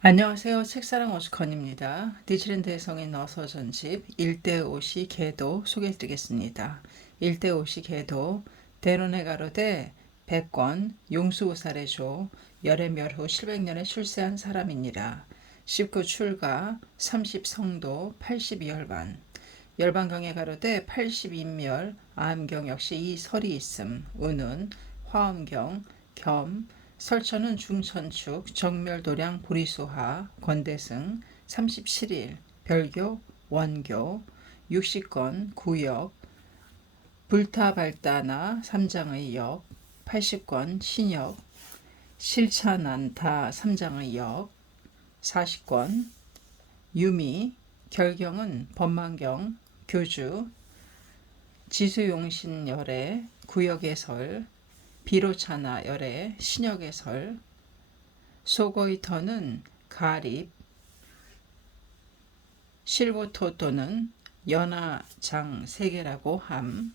안녕하세요. 책사랑 오스컨입니다. 디즈랜드의 성인 어서 전집 1대5시 계도 소개해드리겠습니다. 1대5시 계도 대론에 가로되 백권 용수우살의조 열애멸후 700년에 출세한 사람이니라. 19 출가 30 성도 82열반 열반강에 가로되 80인멸 아함경 역시 이 설이 있음. 우는 화엄경 겸 설천은 중천축 정멸도량 보리수하 권대승 37일 별교 원교 60권 구역 불타발다나 삼장의 역 80권 신역 실차난타 삼장의 역 40권 유미 결경은 법망경 교주 지수용신열애 구역의설 비로차나 열애 신역의설 소고이터는 가립 실보토 또는 연하장 세계라고 함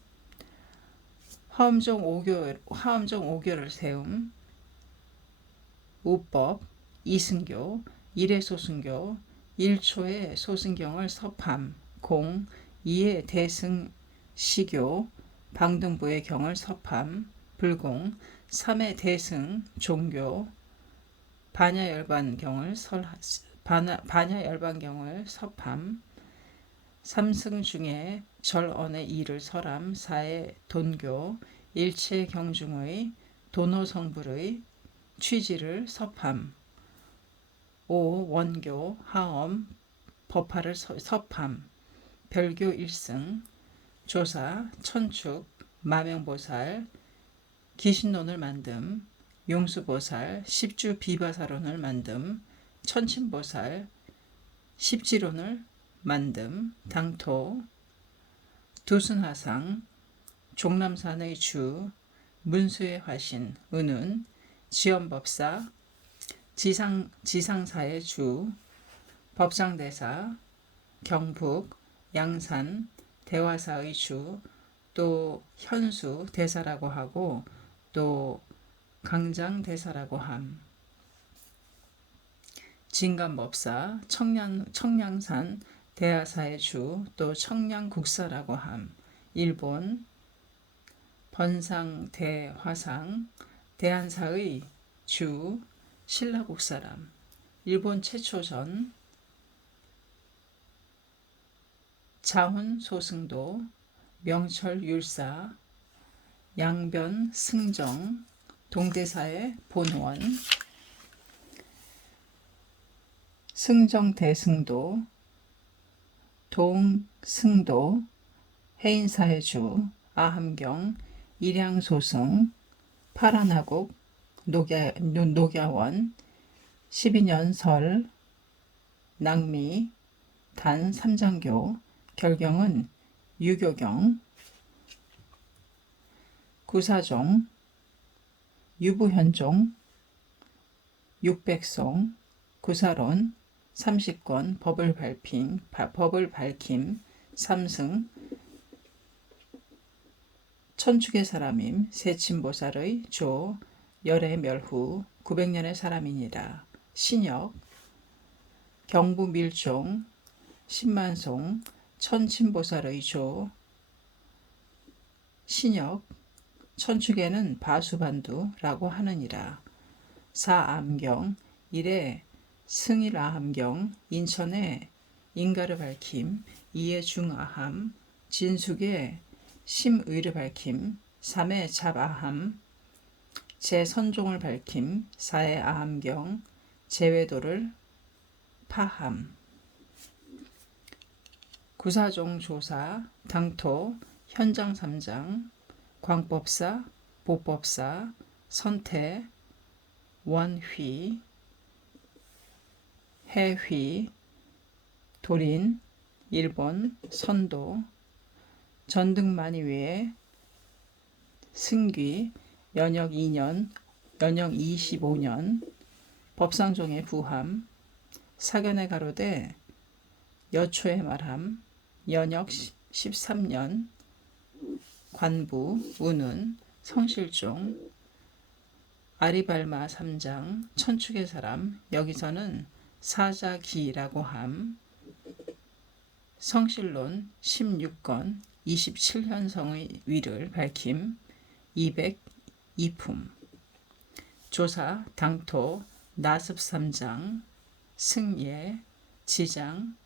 화엄종 오교를 세움 우법 이승교 일회소승교 1초의 소승경을 섭함 공 2의 대승시교 방등부의 경을 섭함 불공 3의 대승 종교 반야열반경을 섭함 삼승 중에 절언의 이를 설함 4의 돈교 일체 경중의 도노성불의 취지를 섭함 5. 원교 하엄 법화를 섭함 별교 일승 조사 천축 마명보살 기신론을 만듦 용수보살 십주 비바사론을 만듦 천친보살 십지론을 만듦 당토 두순하상 종남산의 주 문수의 화신 은은 지연법사 지상사의 주 법상대사 경북 양산 대화사의 주 또 현수 대사라고 하고 또 강장 대사라고 함 진감법사 청량산 대하사의 주 또 청량국사라고 함 일본 번상대화상 대한사의 주 신라국 사람 일본 최초전 자훈 소승도 명철율사 양변 승정 동대사의 본원 승정대승도 동승도 해인사의 주 아함경 일양소승 파라나국 녹야원 12년 설 낭미 단 삼장교 결경은 유교경 구사종 유부현종 육백송 구사론 30권 법을 밝힘 삼승 천축의 사람임 세친보살의 조 열애멸후 900년의 사람이니라. 신역 경부밀종 신만송 천친보살의 조 신역 천축에는 바수반두라고 하느니라. 사암경 일에 승일아함경 인천의 인가를 밝힘 2의 중아함 진숙의 심의를 밝힘 3의 잡아함 제선종을 밝힘 4의 아함경 제외도를 파함 구사종 조사 당토 현장 3장 광법사 보법사 선태 원휘 해휘 도린 일본 선도 전등만이 외에 승귀 연역 2년 연역 25년 법상종의 부함 사견의 가로되 여초의 말함 연역 13년 관부 우는 성실종 아리발마 3장 천축의 사람 여기서는 사자기라고 함. 성실론 16권 27현성의 위를 밝힘. 202품. 조사 당토 나습3장 승예 지장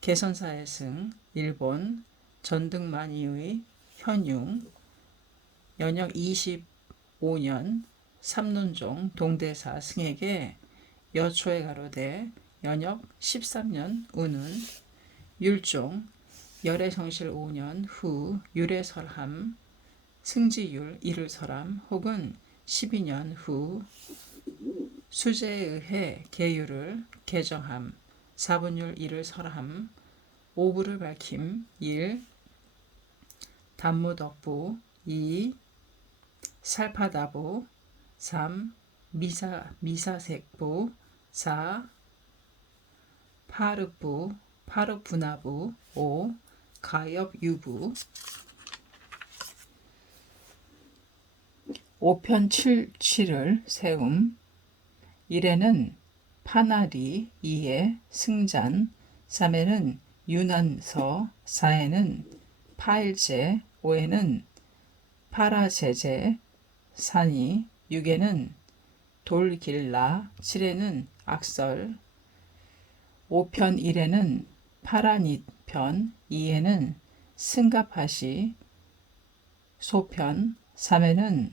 개선사의 승 일본 전등만이의 현융 연역 25년 삼론종 동대사 승에게 여초에 가로되 연역 13년 우는 율종 열애성실 5년 후 율애설함 승지율 이를 설함 혹은 12년 후 수제에 의해 계율을 개정함 4분율 이를 설함 5부를 밝힘 1. 단무덕부 2. 살파다부 3. 미사색부 4. 파륵부 파륵분화부 5. 가엽유부 5편 7을 세움 1에는 파나리 2에 승잔 3에는 유난서 4에는 파일제 5에는 파라제제 산이 6에는 돌길라 7에는 악설 5편 1에는 파라닛편 2에는 승가파시 소편 3에는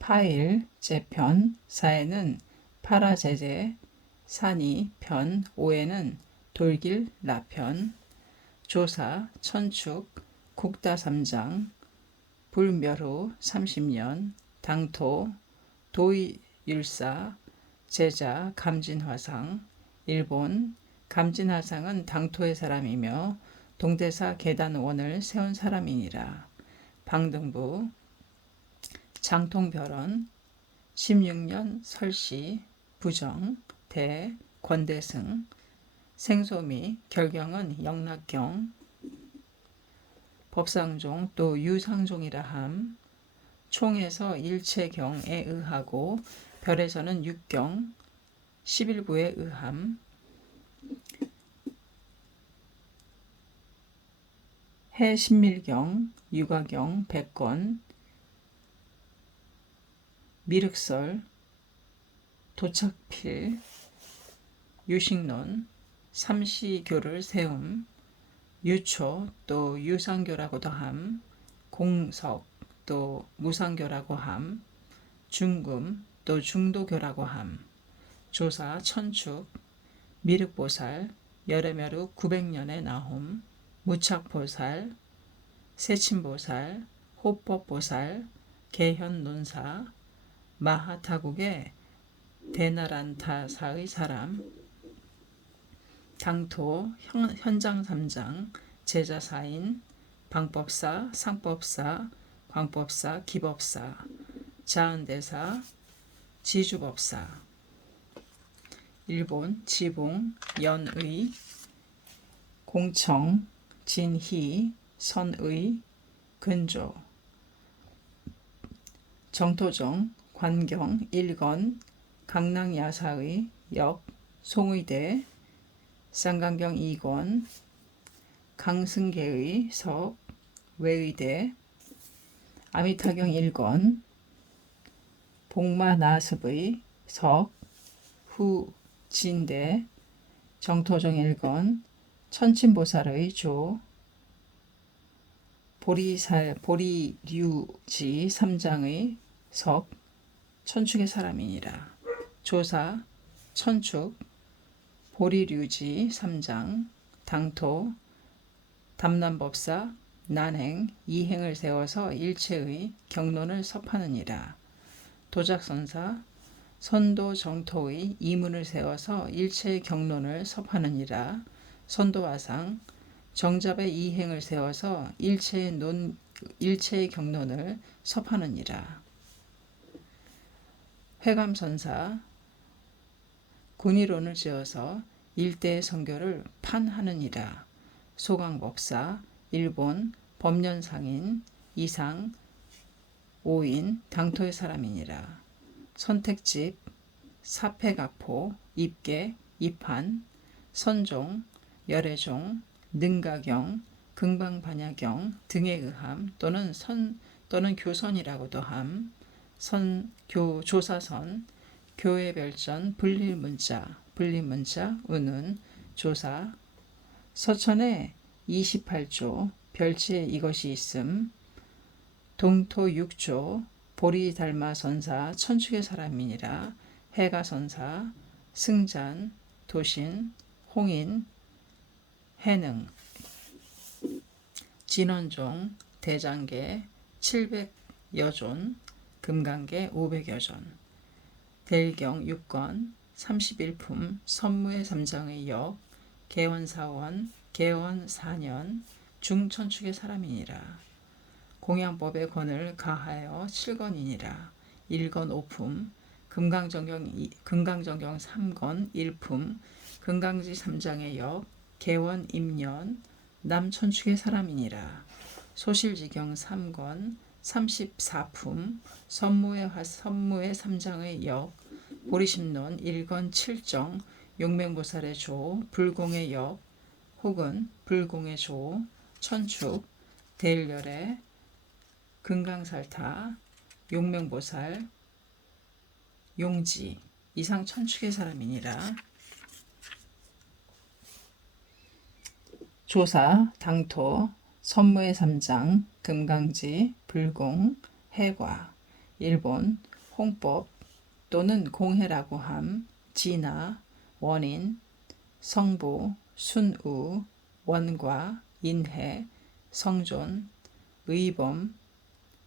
파일제편 4에는 파라제제 산이 편 5에는 돌길라편 조사 천축 국다 3장 불멸후 30년 당토 도의율사 제자 감진화상 일본 감진화상은 당토의 사람이며 동대사 계단원을 세운 사람이니라. 방등부 장통별원 16년 설시 부정 대 권대승 생소미 결경은 영락경 법상종 또 유상종이라 함 총에서 일체경에 의하고 별에서는 육경 11부에 의함 해신밀경 유가경 백권 미륵설 도착필 유식론 삼시교를 세움 유초 또 유상교라고도 함 공석 또 무상교라고 함 중금 또 중도교라고 함 조사 천축 미륵보살 열애멸후 900년에 나옴 무착보살 세친보살 호법보살 개현논사 마하타국의 대나란타사의 사람 당토 현장 3장 제자 4인 방법사 상법사 광법사 기법사 자은대사 지주법사 일본 지봉 연의 공청 진희 선의 근조 정토정 관경 일건 강낭야사의 역 송의대 쌍강경 2권 강승계의 석 외의대 아미타경 1권 복마나습의 석 후진대 정토정 1권 천친보살의 조 보리류지 3장의 석 천축의 사람이니라. 조사 천축 보리류지 3장 당토 담남법사 난행 이행을 세워서 일체의 경론을 섭하느니라. 도작선사 선도정토의 이문을 세워서 일체의 경론을 섭하느니라. 선도화상 정잡의 이행을 세워서 일체의 경론을 섭하느니라. 회감선사 군의론을 지어서 일대의 선교를 판하느니라. 소강법사 일본 법년상인 이상 5인 당토의 사람이니라. 선택집 사패가포 입계 이판, 선종, 열애종, 능가경, 금방반야경 등에 의함 또는 교선이라고도 함, 조사선, 교회별전, 분리문자, 은은 조사, 서천에 28조, 별지에 이것이 있음, 동토 6조, 보리 달마 선사, 천축의 사람이니라, 해가 선사, 승잔, 도신, 홍인, 해능, 진원종, 대장계 700여존, 금강계 500여존, 대일경 6권, 31품, 선무의 3장의 역, 개원사원, 개원 4년, 중천축의 사람이니라. 공양법의 권을 가하여 7권이니라. 1권 5품, 금강정경 3권 1품, 금강지 3장의 역, 개원 임년, 남천축의 사람이니라. 소실지경 3권 34품, 선무의 3장의 역, 보리심론 1권 7정, 용맹보살의 조, 불공의 역, 혹은 불공의 조, 천축, 대일열애, 금강살타, 용맹보살, 용지, 이상 천축의 사람이니라. 조사, 당토, 선무의 3장, 금강지, 불공, 해과, 일본, 홍법 또는 공해라고 함, 진화, 원인, 성부, 순우, 원과, 인해, 성존, 의범,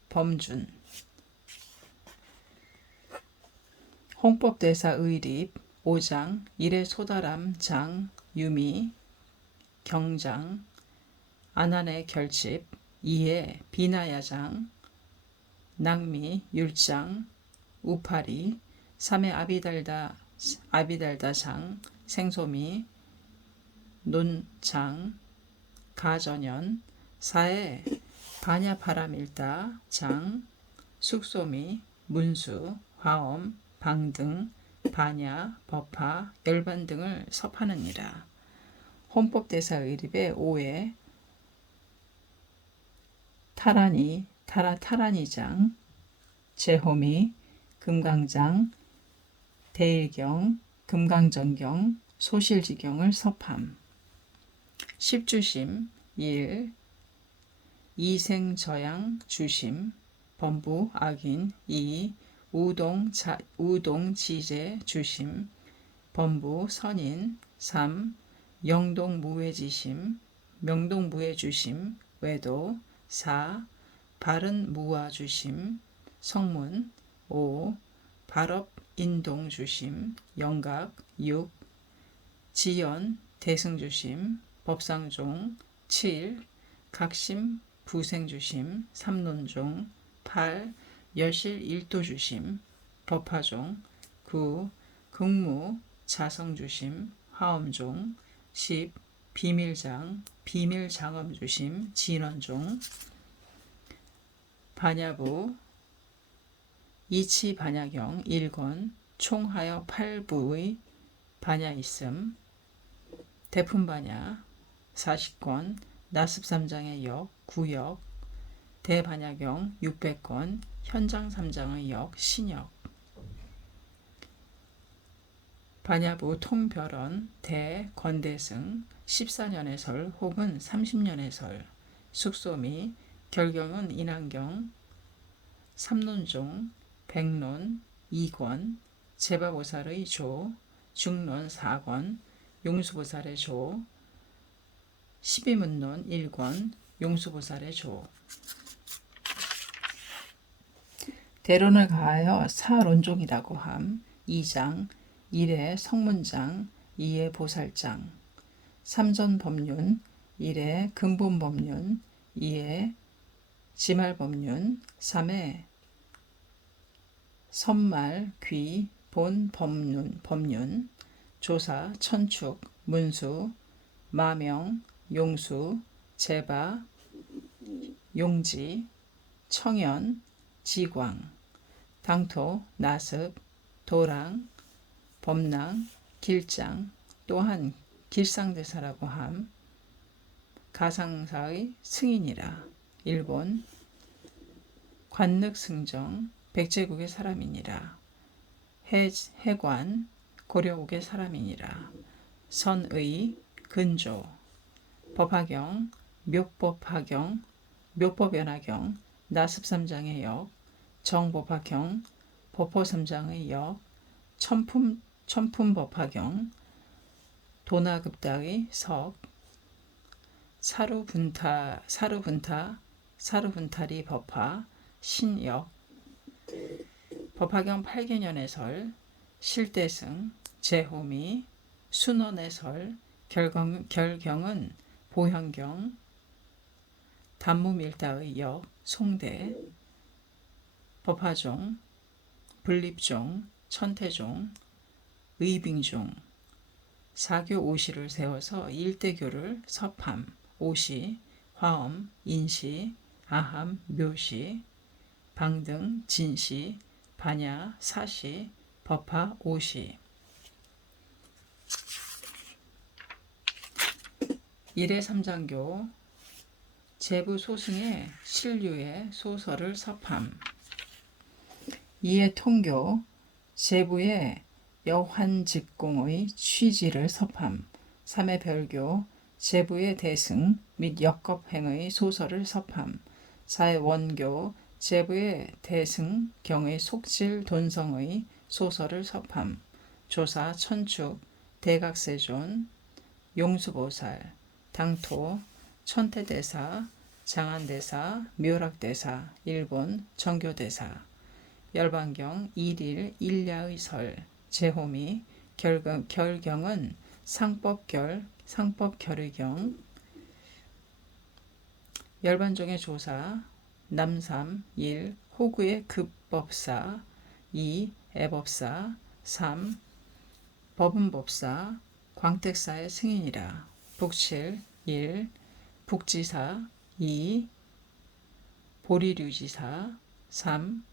범준. 홍법대사 의립, 5장, 일의 소다람, 장, 유미, 경장, 안한의 결집, 2의 비나야장, 낭미, 율장, 우파리, 3의 아비달다장, 생소미, 논장, 가전연, 4의 반야파라밀다, 장, 숙소미, 문수, 화엄, 방등, 반야, 법화, 열반 등을 섭하느니라. 혼법대사 의립의 5회 타라니장, 제호미, 금강장, 대일경, 금강정경, 소실지경을 섭함. 십주심 1. 이생저양 주심, 범부 악인 2. 우동지제 주심, 범부 선인 3. 영동무외지심, 명동무외주심, 외도 4. 바른무화주심, 성문 5. 발업인동주심, 영각 6. 지연 대승주심, 법상종 7. 각심 부생주심, 삼론종 8. 열실일도주심, 법화종 9. 극무 자성주심, 화엄종 10. 비밀장 비밀장엄주심, 진원종. 반야부 이치반야경 1권, 총하여 8부의 반야 있음. 대품반야 40권, 나습 3장의 역, 구역, 대반야경 600권, 현장 3장의 역, 신역. 반야부 통별언, 대권대승 14년의 설 혹은 30년의 설, 숙소미, 결경은 인한경, 삼론종, 백론 2권, 제바보살의 조, 중론 4권, 용수보살의 조, 12문론 1권, 용수보살의 조. 대론을 가하여 사론종이라고 함. 2장 1의 성문장, 2의 보살장, 3전법륜, 1의 근본법륜, 2의 지말법륜, 3의 선말, 귀, 본법륜, 조사, 천축, 문수, 마명, 용수, 제바, 용지, 청연, 지광, 당토, 나습, 도랑, 범랑, 길장, 또한 길상대사라고 함. 가상사의 승인이라. 일본 관늑승정 백제국의 사람이니라. 해관 고려국의 사람이니라. 선의 근조 법화경 묘법화경 묘법연화경 나습삼장의 역 정법화경 법호삼장의 역 천품법화경 도나급다의 석 사루분타리 법화 신역 법화경 8개년의 실대승 제호미 순원의 결경은 보현경 단무밀다의 역 송대 법화종 분립종 천태종 의빙종 사교 오시를 세워서 일대교를 섭함 오시 화엄 인시 아함 묘시 방등 진시 반야 사시 법화 오시 일해삼장교 제부 소승의 신류의 소설을 섭함 이해 통교 제부의 여환직공의 취지를 섭함 삼해 별교 제부의 대승 및 역겁행의 소설을 섭함 사해 원교 제부의 대승 경의 속질 돈성의 소설을 섭함 조사 천축 대각세존 용수보살 당토 천태대사 장안대사 묘락대사 일본 정교대사 열반경 일일 일야의 설 제호미 결경은 상법결의 경 열반종의 조사 남삼 일 호구의 급법사 2 애법사 3 법은법사 광택사의 승인이라 북칠 1 북지사 2 보리류지사 3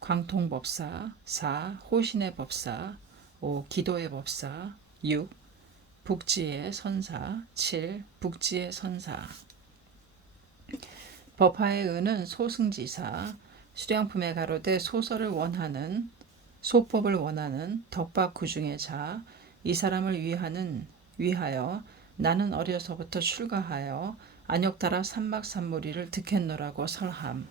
광통법사 4 호신의 법사 5 기도의 법사 6 북지의 선사 7 북지의 선사 법화의 은은 소승지사 수량품에 가로되 소설을 원하는 소법을 원하는 덕박 구중의 자 이 사람을 위하여 나는 어려서부터 출가하여 안욕따라 삼막삼무리를 득했노라고 설함.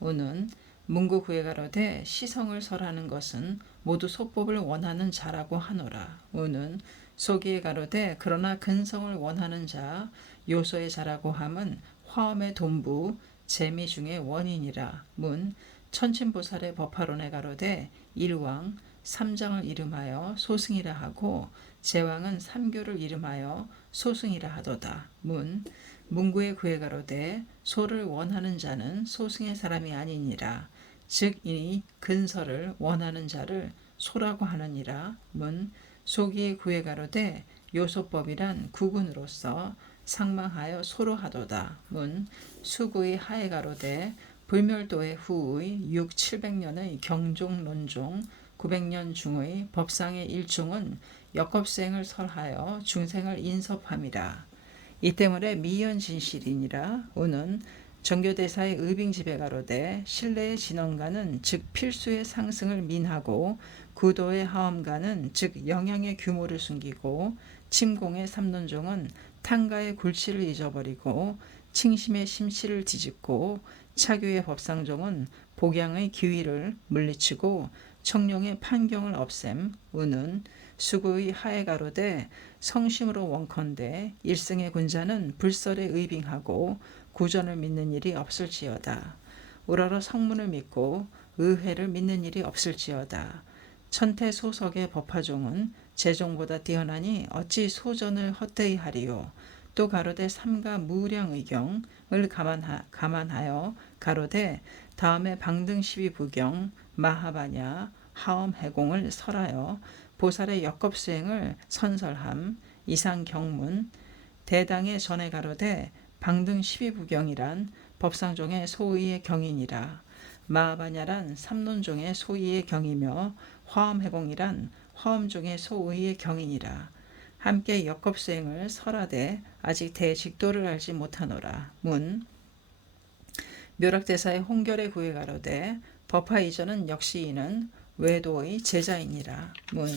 우는 문구 구에 가로되 시성을 설하는 것은 모두 소법을 원하는 자라고 하노라. 우는 소기에 가로되 그러나 근성을 원하는 자 요소의 자라고 함은 화엄의 돈부 재미 중의 원인이라. 문 천친보살의 법화론에 가로되 일왕 삼장을 이름하여 소승이라 하고 제왕은 삼교를 이름하여 소승이라 하도다. 문구의 구에 가로되 소를 원하는 자는 소승의 사람이 아니니라. 즉 이 근설을 원하는 자를 소라고 하느니라. 소기의 구에 가로되 요소법이란 구군으로서 상망하여 소로 하도다. 수구의 하에 가로되 불멸도의 후의 6, 700년의 경종론종 900년 중의 법상의 일종은 역겁생을 설하여 중생을 인섭함이라. 이 때문에 미연진실이니라. 우는 정교대사의 의빙집에 가로되 신뢰의 진언가는 즉 필수의 상승을 민하고 구도의 하엄가는 즉 영양의 규모를 숨기고 침공의 삼론종은 탕가의 굴치를 잊어버리고 칭심의 심씨를 뒤집고 차교의 법상종은 복양의 기위를 물리치고 청룡의 판경을 없앰. 우는 수구의 하에 가로되 성심으로 원컨대 일승의 군자는 불설에 의빙하고 구전을 믿는 일이 없을지어다. 우러러 성문을 믿고 의회를 믿는 일이 없을지어다. 천태소석의 법화종은 제종보다 뛰어나니 어찌 소전을 헛되이 하리요. 또 가로되 삼가 무량의경을 감안하여 가로되 다음에 방등 12부경 마하바냐 하엄해공을 설하여 보살의 역겁수행을 선설함. 이상 경문 대당의 전에 가로되 방등 12부경이란 법상종의 소의의 경이니라. 마하바냐란 삼론종의 소의의 경이며 화엄해공이란 화엄종의 소의의 경이니라. 함께 역겁수행을 설하되 아직 대직도를 알지 못하노라. 문 묘락대사의 홍결의 구에 가로되 법화 이전은 역시 이는 외도의 제자이니라. 문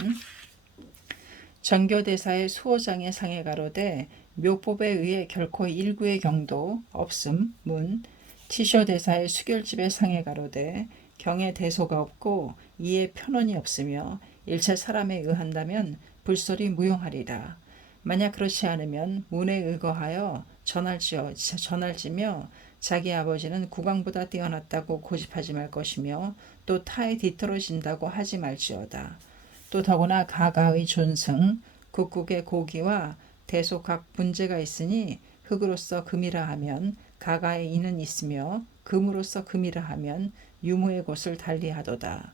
정교대사의 수호장의 상에 가로되 묘법에 의해 결코 일구의 경도 없음. 문 티쇼대사의 수결집의 상에 가로되 경에 대소가 없고 이에 편언이 없으며 일체 사람에 의한다면 불설이 무용하리라. 만약 그렇지 않으면 문에 의거하여 전할지며 자기 아버지는 국왕보다 뛰어났다고 고집하지 말 것이며 또 타에 뒤떨어진다고 하지 말지어다. 또 더구나 가가의 존승 국국의 고기와 대소 각 문제가 있으니 흙으로서 금이라 하면 가가에 이는 있으며 금으로서 금이라 하면 유무의 곳을 달리하도다.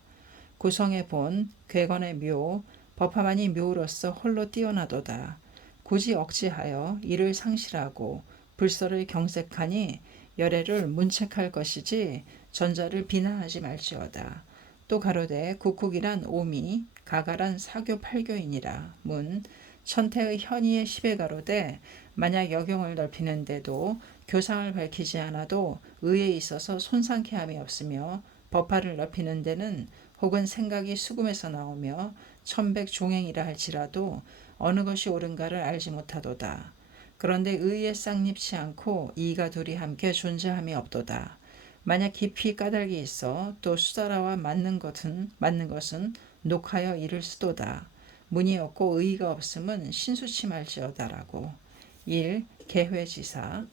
구성의 본 괴건의 묘 법화만이 묘로서 홀로 뛰어나도다. 굳이 억지하여 이를 상실하고 불설을 경색하니 열애를 문책할 것이지 전자를 비난하지 말지어다. 또 가로되 국국이란 오미 가가란 사교 팔교이니라. 문 천태의 현의의 시배 가로되 만약 여경을 넓히는데도 교상을 밝히지 않아도 의에 있어서 손상케 함이 없으며 법화를 넓히는 데는 혹은 생각이 수금에서 나오며 천백종행이라 할지라도 어느 것이 옳은가를 알지 못하도다. 그런데 의에 쌍립치 않고 이가 둘이 함께 존재함이 없도다. 만약 깊이 까닭이 있어 또 수다라와 맞는 것은 녹하여 이를 쓰도다. 문이 없고 의의가 없음은 신수치 말지어다라고. 1. 개회지사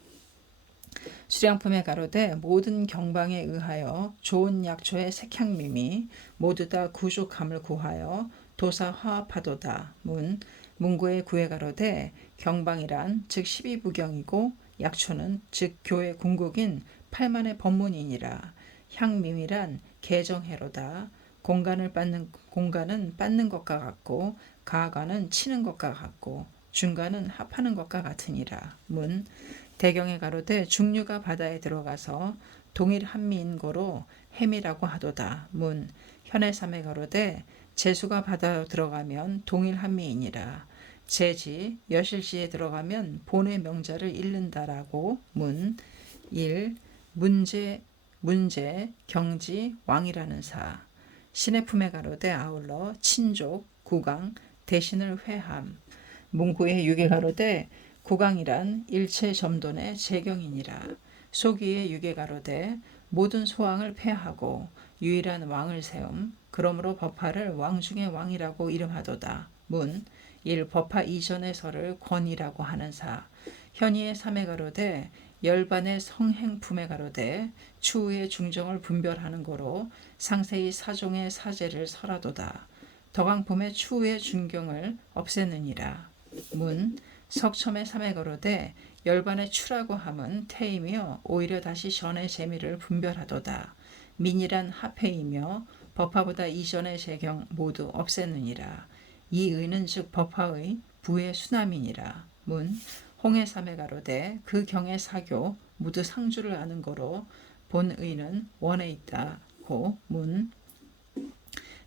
수량품에 가로되 모든 경방에 의하여 좋은 약초의 색향밈이 모두 다 구족함을 구하여 도사 화합하도다. 문구의 구에 가로되 경방이란 즉 12부경이고 약초는 즉 교회 궁극인 8만의 법문이니라. 향밈이란 개정해로다. 공간은 빻는 것과 같고 가관은 치는 것과 같고 중간은 합하는 것과 같으니라. 문 대경에 가로되 중류가 바다에 들어가서 동일 한미인 거로 해미라고 하도다. 문 현해삼에 가로되 재수가 바다로 들어가면 동일 한미이니라. 재지 여실지에 들어가면 본의 명자를 잃는다라고. 문 1. 문제 경지 왕이라는 사 신의 품에 가로되 아울러 친족 국왕 대신을 회함. 문구의 육에 가로되 국왕이란 일체 점돈의 재경이니라. 소기의 육에 가로되 모든 소왕을 폐하고 유일한 왕을 세움. 그러므로 법화를 왕 중의 왕이라고 이름하도다. 문 1. 법화 이전의 설을 권이라고 하는 사 현의의 삼에 가로되 열반의 성행품에 가로되 추후의 중정을 분별하는 거로 상세히 사종의 사제를 설하도다. 덕왕품의 추후의 중경을 없애느니라. 문 석첨의 삼에 가로되 열반의 추라고 함은 태이며 오히려 다시 전의 재미를 분별하도다. 민이란 합해이며 법화보다 이전의 재경 모두 없애느니라. 이 의는 즉 법화의 부의 수남이니라. 문 홍해 삼에 가로되 그 경의 사교 모두 상주를 아는 거로 본 의는 원에 있다고. 문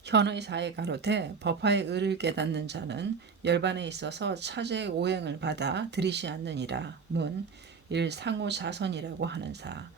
현의 사에 가로되 법화의 의를 깨닫는 자는 열반에 있어서 차제의 오행을 받아 들이지 않느니라. 문 일상호 자선이라고 하는 사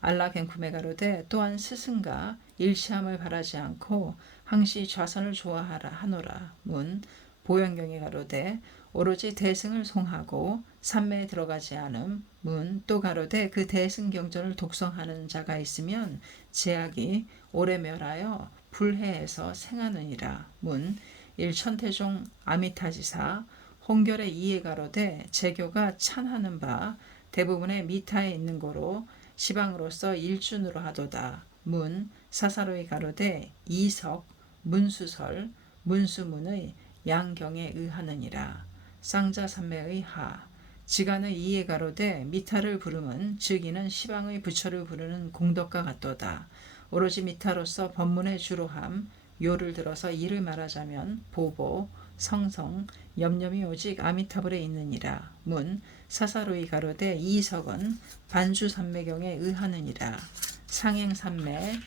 알라겐쿰에 가로되 또한 스승과 일치함을 바라지 않고 항시 좌선을 좋아하라 하노라. 문 보영경에 가로되 오로지 대승을 송하고 삼매에 들어가지 않음. 문 또 가로되 그 대승 경전을 독성하는 자가 있으면 제약이 오래 멸하여 불해에서 생하느니라. 문 일천태종 아미타지사 홍결의 이에 가로되 제교가 찬하는 바 대부분의 미타에 있는 거로 시방으로서 일준으로 하도다. 문 사사로이 가로되 이석 문수설 문수문의 양경에 의하느니라. 쌍자삼매의 하 지간의 이에 가로되 미타를 부름은 즉 이는 시방의 부처를 부르는 공덕과 같도다. 오로지 미타로서 법문의 주로함 요를 들어서 이를 말하자면 보보 성성 염염이 오직 아미타불에 있느니라. 문 사사로이 가로되 이석은 반주삼매경에 의하느니라. 상행삼매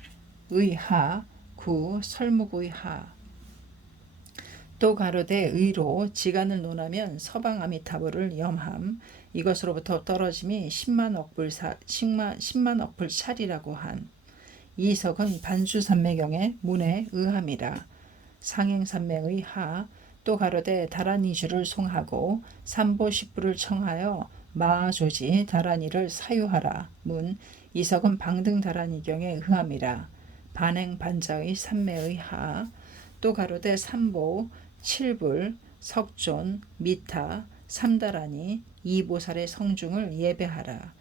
의하 구 설묵의 하 또 가로되 의로 지간을 논하면 서방 아미타불을 염함 이것으로부터 떨어짐이 10만 억불 찰이라고 한 이석은 반주산매경의 문에 의함이라. 상행산매의 하 또 가로되 다란이주를 송하고 삼보십부를 청하여 마조지 다란이를 사유하라. 문 이석은 방등다란이경에 의함이라. 반행반자의 산매의 하 또 가로되 삼보 칠불 석존 미타 삼다란이 이보살의 성중을 예배하라.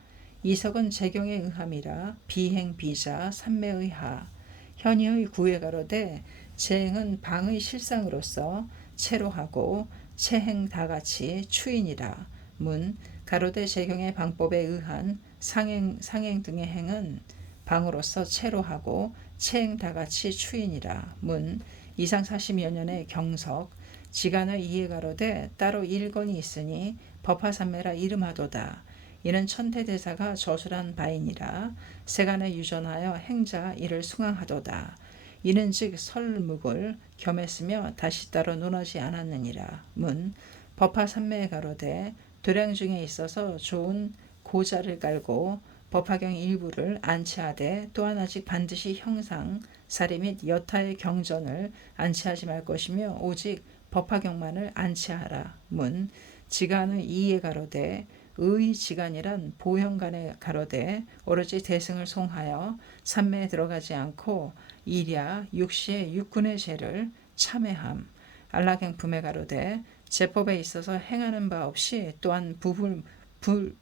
이석은 재경에 의함이라. 비행비자 삼매의 하 현이의 구에 가로되 재행은 방의 실상으로서 체로하고 체행 다같이 추인이라. 문 가로되 재경의 방법에 의한 상행 등의 행은 방으로서 체로하고 체행 다같이 추인이라. 문 이상 40여 년의 경석 지간의 이해 가로되 따로 일건이 있으니 법화산매라 이름하도다. 이는 천태대사가 저술한 바이니라. 세간에 유전하여 행자 이를 숭앙하도다. 이는 즉 설묵을 겸했으며 다시 따로 논하지 않았느니라. 문 법화산매에 가로되 도량 중에 있어서 좋은 고자를 깔고 법화경 일부를 안치하되 또한 아직 반드시 형상 사리 및 여타의 경전을 안치하지 말 것이며 오직 법화경만을 안치하라. 문 지간의 이에 가로되 의 지간이란 보형간에 가로되 오로지 대승을 송하여 산매에 들어가지 않고 일야 육시의 육군의 죄를 참회함. 안락행품에 가로되 제법에 있어서 행하는 바 없이 또한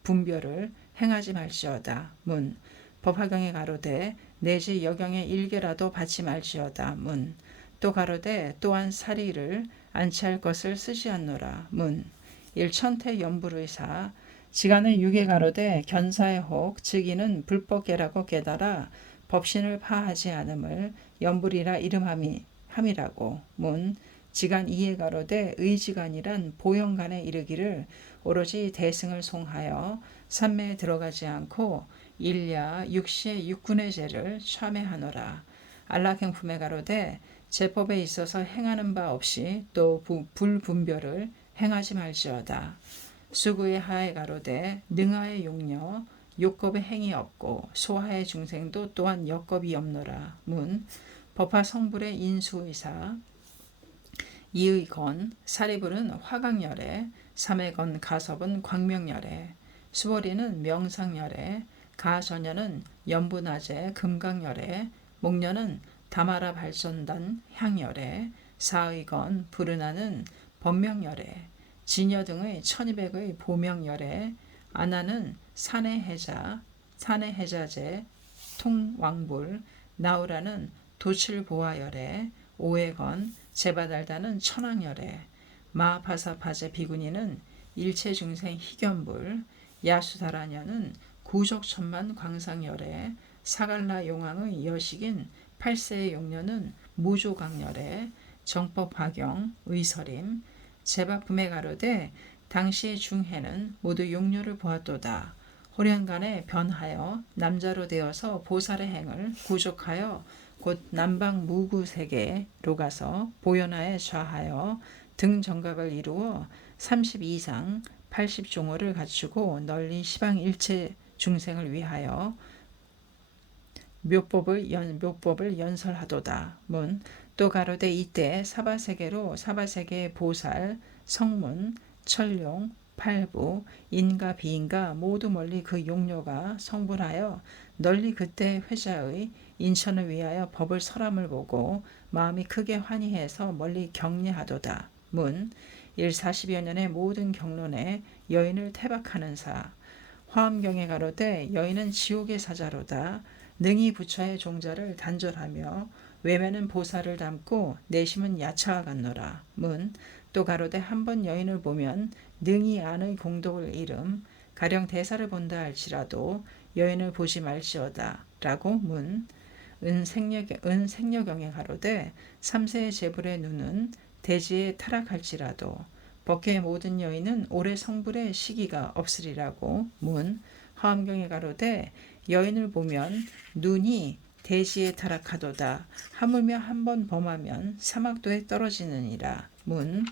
분별을 행하지 말지어다. 문 법화경에 가로되 내지 여경의 일개라도 받지 말지어다. 문 또 가로되 또한 사리를 안치할 것을 쓰지 않노라. 문 일천태 연불의사 지간을 유계 가로되 견사의 혹 즉이는 불법계라고 깨달아 법신을 파하지 않음을 연불이라 이름함이라고. 문 지간 이해 가로되 의지간이란 보형간에 이르기를 오로지 대승을 송하여 산매에 들어가지 않고 일야 육시의 육군의 죄를 참회하노라. 안락행품에 가로되 제법에 있어서 행하는 바 없이 또 불분별을 행하지 말지어다. 수구의 하에 가로되 능하의 용녀 욕겁의 행이 없고 소하의 중생도 또한 역겁이 없노라. 문 법화 성불의 인수의사 이의 건 사리불은 화강열에 삼의 건 가섭은 광명열에 수월이는 명상열에 가전녀는 연분화제 금강열에 목녀는 다마라 발전단 향열에 사의건 부르나는 법명열에 진여 등의 1200의 보명열에 아나는 산해해자제 통왕불 나우라는 도칠보화열에 오해건 제바달다는 천왕열에 마파사파제 비구니는 일체중생 희견불 야수다라녀는 구족천만 광상열에 사갈라 용왕의 여식인 8세의 용녀는 무조강열에 정법화경 의설임 제바품에 가로되 당시의 중해는 모두 용녀를 보았도다. 호련간에 변하여 남자로 되어서 보살의 행을 구족하여 곧 남방 무구세계로 가서 보현하에 좌하여 등정각을 이루어 32상 80종호를 갖추고 널리 시방 일체 중생을 위하여 묘법을 연설하도다. 문 또 가로되 이때 사바세계로 사바세계의 보살, 성문, 천룡, 팔부, 인가 비인가 모두 멀리 그 용녀가 성불하여 널리 그때 회자의 인천을 위하여 법을 설함을 보고 마음이 크게 환희해서 멀리 경례하도다. 문 40여 년의 모든 경론에 여인을 태박하는 사 화엄경에 가로되 여인은 지옥의 사자로다. 능히 부처의 종자를 단절하며 외면은 보살을 담고 내심은 야차와 같노라. 문 또 가로되 한 번 여인을 보면 능히 안의 공덕을 잃음 가령 대사를 본다 할지라도 여인을 보지 말지어다 라고. 문 은생녀경에 가로되 삼세의 재불의 눈은 대지에 타락할지라도 법계의 모든 여인은 오래 성불의 시기가 없으리라고. 문 화엄경에 가로되 여인을 보면 눈이 대지에 타락하도다. 하물며 한 번 범하면 사막도에 떨어지느니라. 문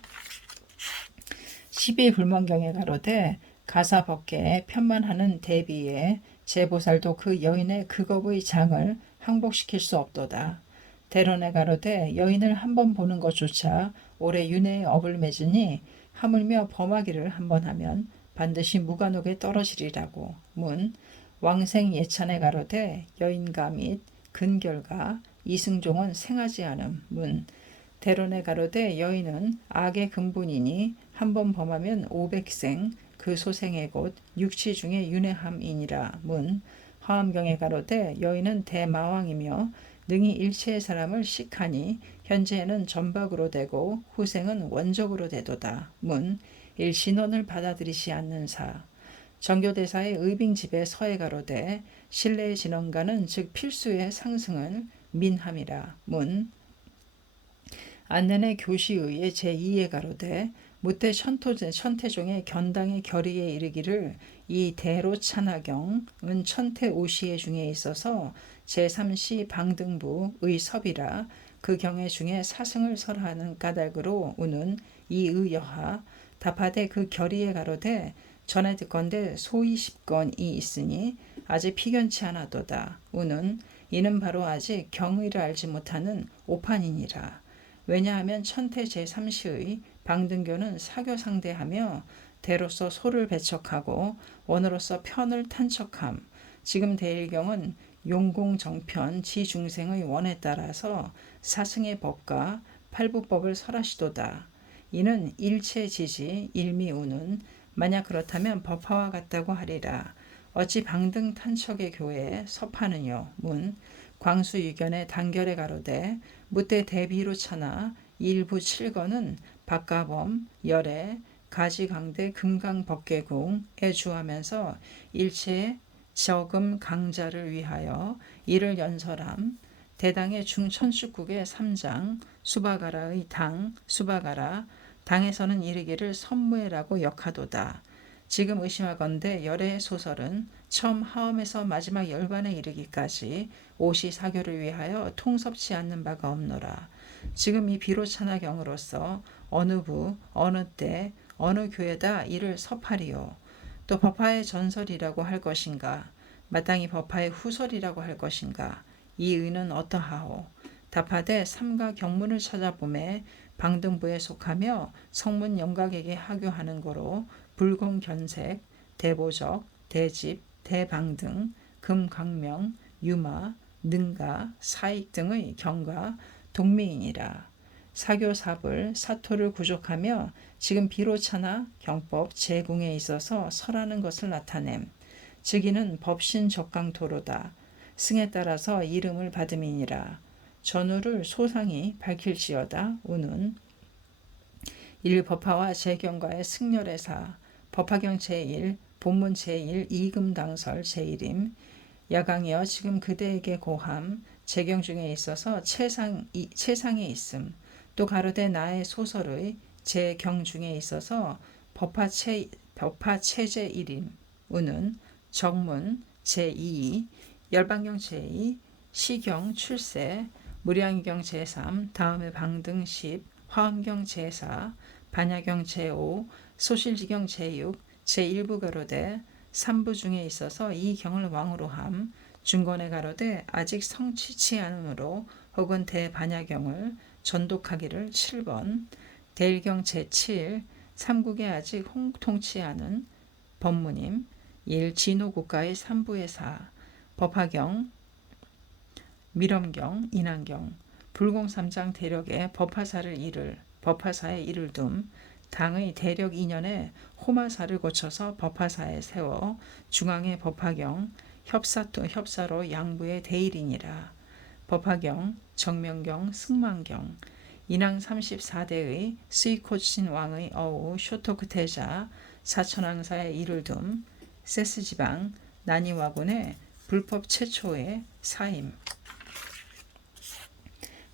12불멍경에 가로되 가사 법계에 편만하는 대비에 제보살도 그 여인의 극업의 장을 항복시킬 수 없도다. 대론에 가로되 여인을 한 번 보는 것조차 오래 윤회의 업을 맺으니 하물며 범하기를 한 번 하면 반드시 무간옥에 떨어지리라고. 문 왕생 예찬에 가로되 여인가 및 근결가 이승종은 생하지 않음. 문 대론에 가로되 여인은 악의 근본이니 한 번 범하면 500생 그 소생의 곧 육치 중에 윤회함이니라. 문 화엄경에 가로되 여인은 대마왕이며 능히 일체의 사람을 식하니 현재는 전박으로 되고 후생은 원적으로 되도다. 문 일신원을 받아들이시 않는 사 정교대사의 의빙집에 서해 가로되 신뢰의 진언가는 즉 필수의 상승을 민함이라. 문 안내의 교시의의 제2의 가로되 무태 천태종의 견당의 결의에 이르기를 이 대로찬하경은 천태오시의 중에 있어서 제3시 방등부의 섭이라 그 경의 중에 사승을 설하는 까닭으로 우는 이의여하 답하되 그 결의에 가로되 전에 듣건대 소위 10건이 있으니 아직 피견치 않았도다. 우는 이는 바로 아직 경의를 알지 못하는 오판이니라. 왜냐하면 천태 제3시의 방등교는 사교 상대하며 대로서 소를 배척하고 원으로서 편을 탄척함. 지금 대일경은 용공정편 지중생의 원에 따라서 사승의 법과 팔부법을 설하시도다. 이는 일체지지 일미우는 만약 그렇다면 법화와 같다고 하리라. 어찌 방등 탄척의 교회에 섭하느뇨. 문 광수유견의 단결에 가로되 무때 대비로 차나 일부 7건은 박가범, 열애, 가지강대 금강법계궁에 주하면서 일체의 저금 강자를 위하여 이를 연설함. 대당의 중천축국의 3장 수바가라의 당 수바가라 당에서는 이르기를 선무해라고 역하도다. 지금 의심하건대 열애의 소설은 처음 하엄에서 마지막 열반에 이르기까지 오시 사교를 위하여 통섭치 않는 바가 없노라. 지금 이 비로찬하경으로서 어느 부, 어느 때, 어느 교회다 이를 섭하리요. 또 법화의 전설이라고 할 것인가, 마땅히 법화의 후설이라고 할 것인가, 이 의는 어떠하오. 답하되 삼가 경문을 찾아보매 방등부에 속하며 성문 영각에게 하교하는 거로 불공견색, 대보적, 대집, 대방등, 금강명, 유마, 능가, 사익 등의 경과, 동미이니라. 사교삽을 사토를 구족하며 지금 비로차나 경법 제궁에 있어서 설하는 것을 나타냄. 즉 이는 법신 적강토로다. 승에 따라서 이름을 받음이니라. 전후를 소상히 밝힐지어다. 우는 일법화와 제경과의 승렬의사 법화경 제1 본문 제1 이금당설 제1임 야강이여 지금 그대에게 고함 제경 중에 있어서 최상에 있음. 또 가로되 나의 소설의 제경 중에 있어서 법화체제 1임. 우는 정문 제2 열반경 제2 시경 출세 무량경 제3 다음에 방등 10 화엄경 제4 반야경 제5 소실지경 제6 제1부 가로되 3부 중에 있어서 이 경을 왕으로 함. 중건에 가로되 아직 성취치 않으므로 혹은 대반야경을 전독하기를 7번 대일경 제7 삼국에 아직 홍통치 않은 법무님 1 진호국가의 3부의 4 법화경 밀엄경 인안경 불공삼장 대력에 법화사를 이를 법화사에 이를 둠 당의 대력 2년에 호마사를 고쳐서 법화사에 세워 중앙의 법화경 협사로 양부의 대일이니라. 법화경 정명경 승만경 인왕 34대의 스이코친 왕의 어우 쇼토크테자 사천왕사에 이를 둠 세스지방 나니와군의 불법 최초의 사임.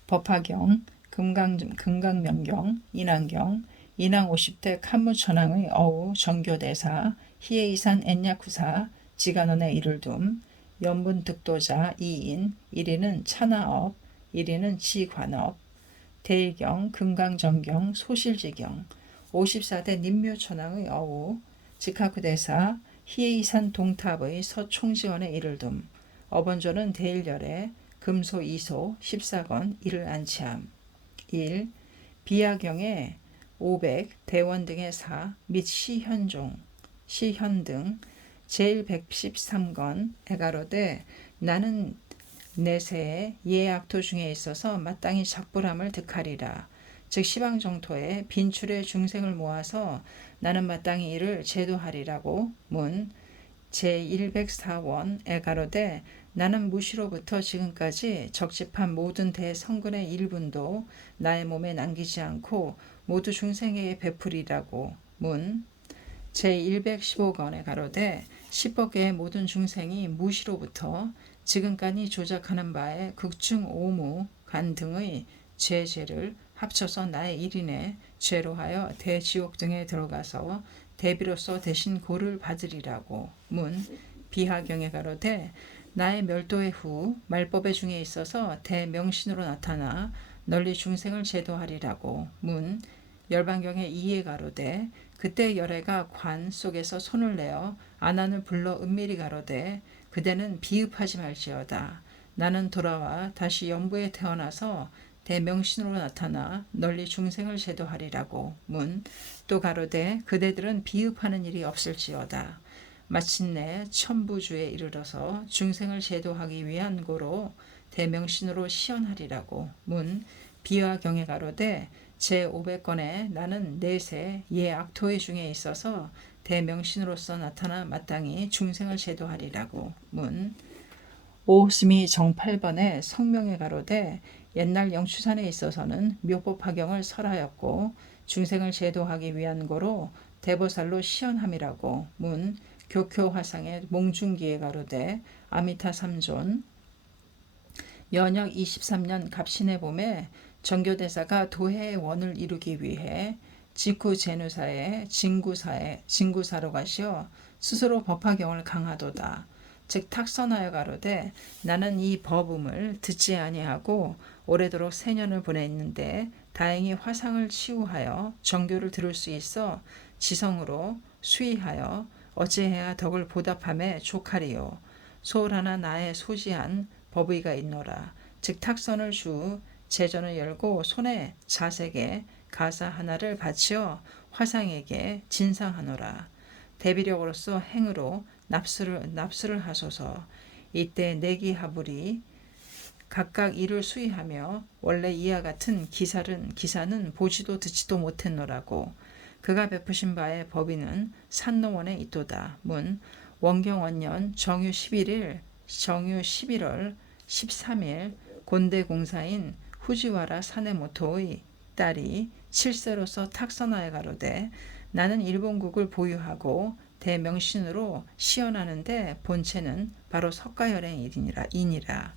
법화경 금강명경 인왕경 인왕 50대 칸무천왕의 어우 정교대사 히에이산 엔야쿠사 지간원에 이를 둠 연분 득도자 2인 1인은 차나업 1인은 지관업 대의경, 금강정경, 소실지경, 54대 님묘천왕의 어우, 직하구대사, 희예이산 동탑의 서총지원에 이를 둠, 어번조는 대일열에 금소 2소 14건 이를 안치함. 1. 비하경에 500 대원 등의 사 및 시현종, 시현 등 제일 113건 에가로되 나는 내세에 예악토 중에 있어서 마땅히 작불함을 득하리라. 즉 시방정토에 빈출의 중생을 모아서 나는 마땅히 이를 제도하리라고 문 제104원 에가로되 나는 무시로부터 지금까지 적집한 모든 대성근의 일분도 나의 몸에 남기지 않고 모두 중생에게 베풀이라고 문 제115권에 가로되 10법계의 모든 중생이 무시로부터 지금까지 조작하는 바에 극중 오무 간 등의 죄를 합쳐서 나의 일인의 죄로 하여 대지옥 등에 들어가서 대비로서 대신 고를 받으리라고 문 비하경에 가로되 나의 멸도의 후 말법의 중에 있어서 대명신으로 나타나 널리 중생을 제도하리라고 문 열반경에 이에 가로되 그때 열애가 관 속에서 손을 내어 아난을 불러 은밀히 가로되 그대는 비읍하지 말지어다. 나는 돌아와 다시 연부에 태어나서 대명신으로 나타나 널리 중생을 제도하리라고 문 또 가로되 그대들은 비읍하는 일이 없을지어다. 마침내 천부주에 이르러서 중생을 제도하기 위한 고로 대명신으로 시연하리라고 문 비화경에 가로되 제500권에 나는 내세 예악토의 중에 있어서 대명신으로서 나타나 마땅히 중생을 제도하리라고 문 오스미 정8번에 성명에 가로되 옛날 영추산에 있어서는 묘법화경을 설하였고 중생을 제도하기 위한 고로 대보살로 시연함이라고 문 교교화상의 몽중기에 가로되 아미타 삼존 연역 23년 갑신의 봄에 정교대사가 도해의 원을 이루기 위해 직후 제누사의 진구사로 가시어 스스로 법화경을 강하도다. 즉 탁선하여 가로되 나는 이 법음을 듣지 아니하고 오래도록 세년을 보냈는데 다행히 화상을 치유하여 정교를 들을 수 있어 지성으로 수의하여 어찌해야 덕을 보답함에 족하리요. 소홀하나 나의 소지한 법의가 있노라. 즉 탁선을 주 제전을 열고 손에 자색에 가사 하나를 바치어 화상에게 진상하노라. 대비력으로서 행으로 납수를 하소서. 이때 내기하불이 각각 이를 수의하며 원래 이와 같은 기사는 보지도 듣지도 못했노라고. 그가 베푸신 바의 법인은 산노원에 있도다. 문 원경원년 정유 11월 13일 곤대공사인 후지와라 사네모토의 딸이 7세로서 탁선하에 가로되 나는 일본국을 보유하고 대명신으로 시연하는데 본체는 바로 석가열행이니라.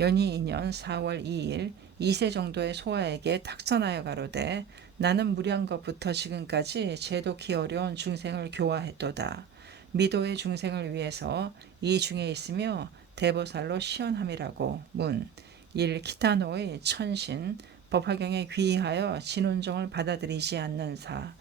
연희 2년 4월 2일 2세 정도의 소아에게 탁선하여 가로되 나는 무리한 것부터 지금까지 제도키 어려운 중생을 교화했도다. 미도의 중생을 위해서 이 중에 있으며 대보살로 시연함이라고 문 1. 키타노의 천신 법화경에 귀의하여 진운종을 받아들이지 않는 사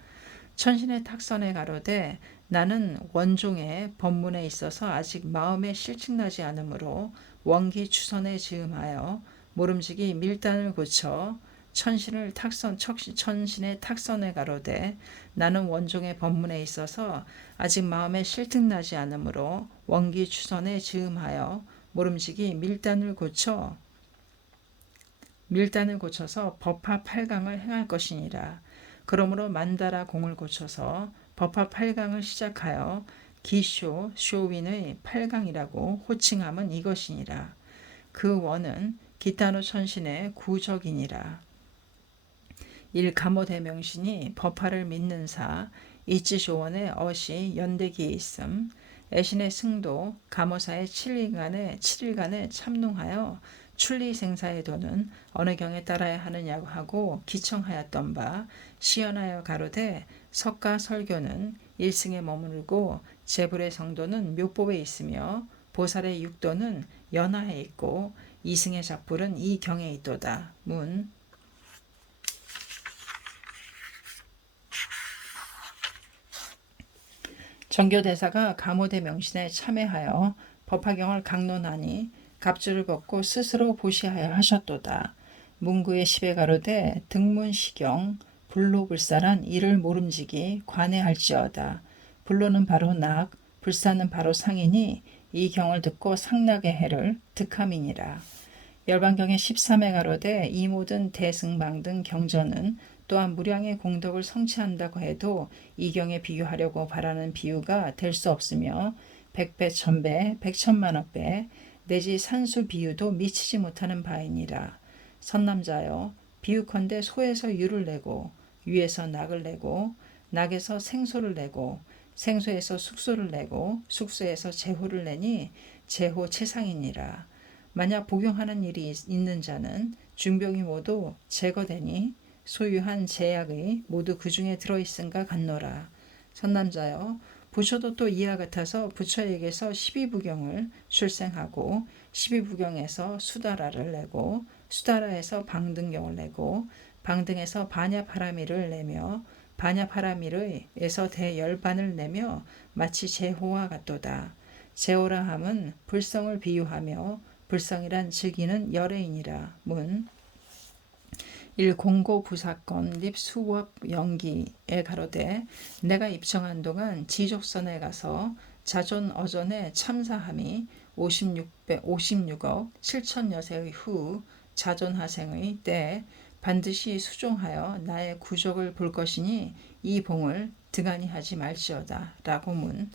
천신의 탁선에 가로되 나는 원종의 법문에 있어서 아직 마음에 실증나지 않으므로 원기 추선에 즈음하여 모름지기 밀단을 고쳐 천신의 탁선에 가로되 나는 원종의 법문에 있어서 아직 마음에 실증나지 않으므로 원기 추선에 즈음하여 모름지기 밀단을 고쳐서 법화 8강을 행할 것이니라. 그러므로 만다라 공을 고쳐서 법화 8강을 시작하여 쇼윈의 8강이라고 호칭함은 이것이니라. 그 원은 기타노 천신의 구적이니라. 1. 가모대명신이 법화를 믿는 사 이치조원의 어시 연대기에 있음 애신의 승도 가모사의 7일간에 참농하여 출리생사의 도는 어느 경에 따라야 하느냐고 하고 기청하였던 바 시연하여 가로되 석가 설교는 일승에 머무르고 제불의 성도는 묘법에 있으며 보살의 육도는 연하에 있고 이승의 작불은 이 경에 있도다. 문 정교대사가 가모대 명신에 참회하여 법화경을 강론하니 갑주를 벗고 스스로 보시하여 하셨도다. 문구의 시베 가로되 등문시경 불로불사란 이를 모름지기 관해할지어다. 불로는 바로 낙, 불사는 바로 상이니 이 경을 듣고 상락의 해를 득함이니라. 열반경의 13회 가로되 이 모든 대승방 등 경전은 또한 무량의 공덕을 성취한다고 해도 이 경에 비유하려고 바라는 비유가 될 수 없으며 백배, 천배, 백천만억 배 내지 산수 비유도 미치지 못하는 바이니라. 선남자여 비유컨대 소에서 유를 내고 유에서 낙을 내고 낙에서 생소를 내고 생소에서 숙소를 내고 숙소에서 제호를 내니 제호 최상이니라. 만약 복용하는 일이 있는 자는 중병이 모두 제거되니 소유한 제약의 모두 그 중에 들어있은가 같노라. 선남자여 부처도 또 이와 같아서 부처에게서 12부경을 출생하고 12부경에서 수다라를 내고 수다라에서 방등경을 내고 방등에서 반야파라미를 내며 반야파라미르에서 대열반을 내며 마치 제호와 같도다. 제호라 함은 불성을 비유하며 불성이란 즉이는 열애이니라. 문 일공고 부사건 립수업 연기에 가로되 내가 입청한 동안 지족선에 가서 자존 어전에 참사함이 56억 7천여 세의 후 자존하생의 때 반드시 수종하여 나의 구족을 볼 것이니 이 봉을 등한히 하지 말지어다. 라고 문.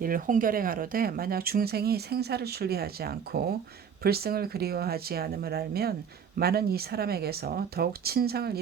일 홍결에 가로되 만약 중생이 생사를 출리하지 않고 불승을 그리워하지 않음을 알면 많은 이 사람에게서 더욱 친상을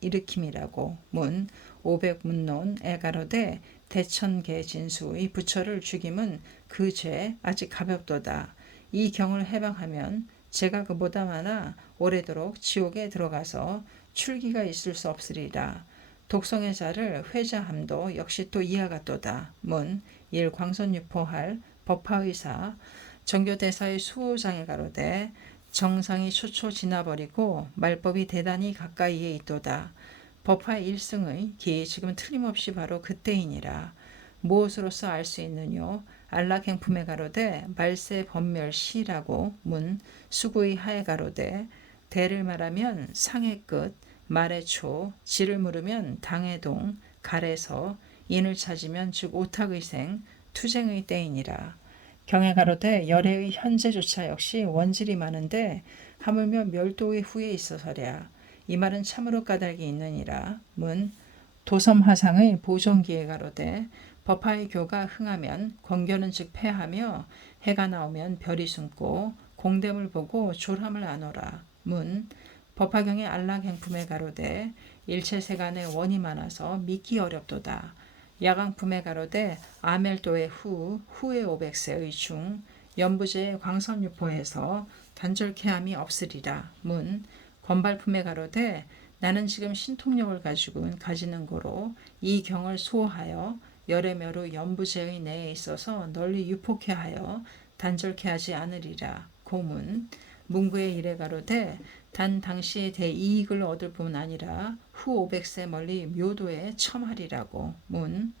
일으킴이라고 문. 500문론에 가로되 대천계 진수의 부처를 죽임은 그 죄 아직 가볍도다. 이 경을 해방하면 제가 그보다 많아 오래도록 지옥에 들어가서 출기가 있을 수 없으리라. 독성의 자를 회자함도 역시 또 이와 같도다. 문. 일 광선유포할 법화의사 정교대사의 수호장에 가로되 정상이 초초 지나버리고 말법이 대단히 가까이에 있도다. 법화 일승의 기 지금 틀림없이 바로 그때이니라. 무엇으로서 알 수 있느뇨? 안락행품에 가로되 말세 법멸시라고 문. 수구의 하에 가로되 대를 말하면 상의 끝 말의 초 지를 물으면 당의 동 갈에서 인을 찾으면 즉 오탁의 생 투쟁의 때이니라. 경에 가로되 열애의 현재조차 역시 원질이 많은데 하물며 멸도의 후에 있어서랴. 이 말은 참으로 까닭이 있느니라. 문. 도섬화상의 보존기에 가로되 법화의 교가 흥하면 권견은 즉 패하며 해가 나오면 별이 숨고 공됨을 보고 졸함을 안오라. 문. 법화경의 안락행품에 가로되 일체세간에 원이 많아서 믿기 어렵도다. 야광품에 가로되 아멜도의 후의 500세의 중 연부제의 광선유포에서 단절케 함이 없으리라. 문. 권발품에 가로되 나는 지금 신통력을 가지는 고로 이 경을 수호하여 열애멸의 연부제의 내에 있어서 널리 유폭케 하여 단절케 하지 않으리라. 고문. 문구의 일에 가로되 단 당시의 대이익을 얻을 뿐 아니라 후 500세 멀리 묘도에 첨하리라고. 문.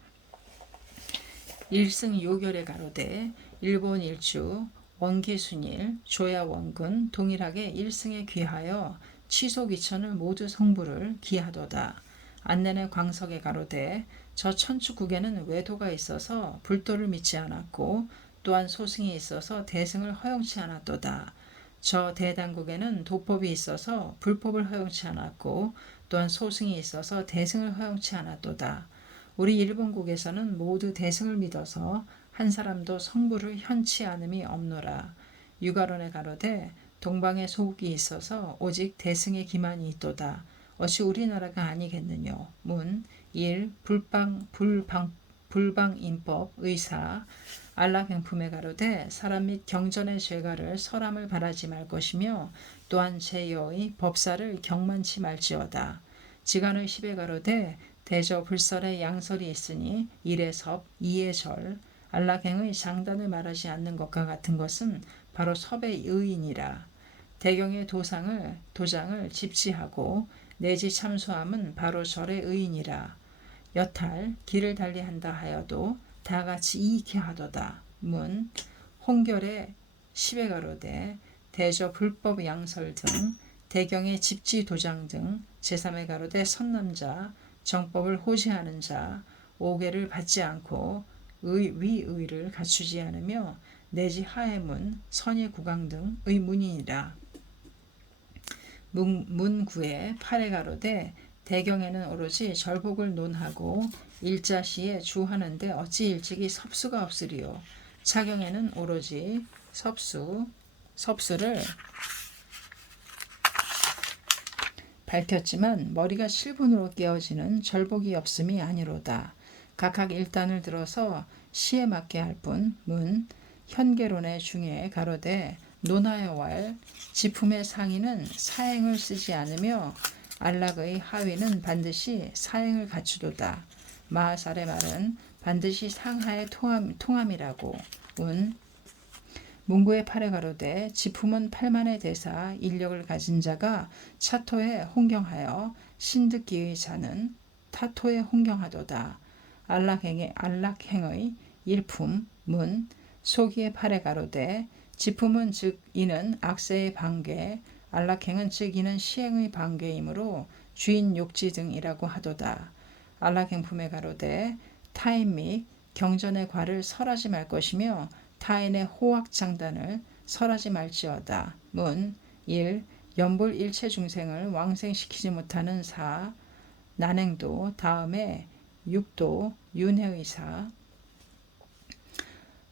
일승 요결에 가로되 일본 일주 원기순일 조야 원군 동일하게 일승에 귀하여 취소기천을 모두 성부를 기하도다. 안내의 광석에 가로되 저 천축국에는 외도가 있어서 불도를 믿지 않았고 또한 소승이 있어서 대승을 허용치 않았도다. 저 대단국에는 도법이 있어서 불법을 허용치 않았고 또한 소승이 있어서 대승을 허용치 않았도다. 우리 일본국에서는 모두 대승을 믿어서 한 사람도 성부를 현치 않음이 없노라. 유가론에 가로되 동방에 소국이 있어서 오직 대승의 기만이 있도다. 어찌 우리나라가 아니겠느뇨. 문. 1. 불방인법 의사 안락행품에 가로되 사람 및 경전의 죄가를 설함을 바라지 말 것이며 또한 제여의 법사를 경만치 말지어다. 지간의 10에 가로되 대저 불설의 양설이 있으니 1의 섭, 2의 절, 안락행의 장단을 말하지 않는 것과 같은 것은 바로 섭의 의인이라. 대경의 도장을 집지하고 내지 참수함은 바로 절의 의인이라. 여탈 길을 달리한다 하여도 다같이 이익해 하도다. 문 홍결의 시베 가로되 대저 불법 양설 등 대경의 집지 도장 등 제3의 가로되 선남자 정법을 호지하는 자 5계를 받지 않고 위의를 갖추지 않으며 내지 하해문 선의 구강 등의 문이니라. 문구에 8의 가로되 대경에는 오로지 절복을 논하고 일자시에 주하는데 어찌 일찍이 섭수가 없으리요. 차경에는 오로지 섭수를 밝혔지만 머리가 실분으로 깨어지는 절복이 없음이 아니로다. 각각 일단을 들어서 시에 맞게 할 뿐 문 현계론의 중에 가로되 논하여 왈 지품의 상의는 사행을 쓰지 않으며 안락의 하위는 반드시 사행을 갖추도다. 마하살의 말은 반드시 상하의 통함이라고. 문구의 8에 가로되 지품은 8만의 대사 인력을 가진 자가 차토에 홍경하여 신득기의 자는 타토에 홍경하도다. 안락행의 일품 문 소기의 8에 가로되 지품은 즉 이는 악세의 반괴 안락행은 즉 이는 시행의 반괴이므로 주인 욕지 등이라고 하도다. 안락행품의 가로되 타인 및 경전의 과를 설하지 말 것이며 타인의 호학장단을 설하지 말지어다. 문 1. 연불 일체 중생을 왕생시키지 못하는 사 난행도 다음에 6도 윤회의사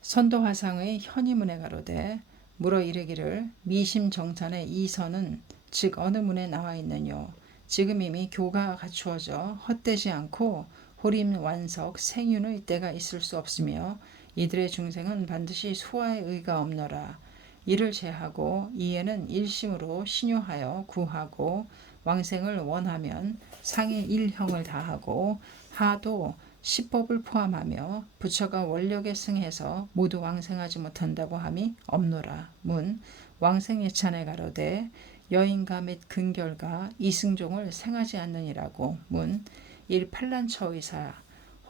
선도화상의 현이문에 가로되 물어 이르기를 미심정탄의 이선은 즉 어느 문에 나와 있느뇨. 지금 이미 교가 갖추어져 헛되지 않고 호림 완석 생윤의 때가 있을 수 없으며 이들의 중생은 반드시 수화의 의가 없노라. 이를 제하고 이에는 일심으로 신요하여 구하고 왕생을 원하면 상의 일형을 다하고 하도 시법을 포함하며 부처가 원력에 승해서 모두 왕생하지 못한다고 함이 없노라. 문 왕생예찬에 가로되 여인가 및 근결가 이승종을 생하지 않느니라고. 문 1. 판란처의사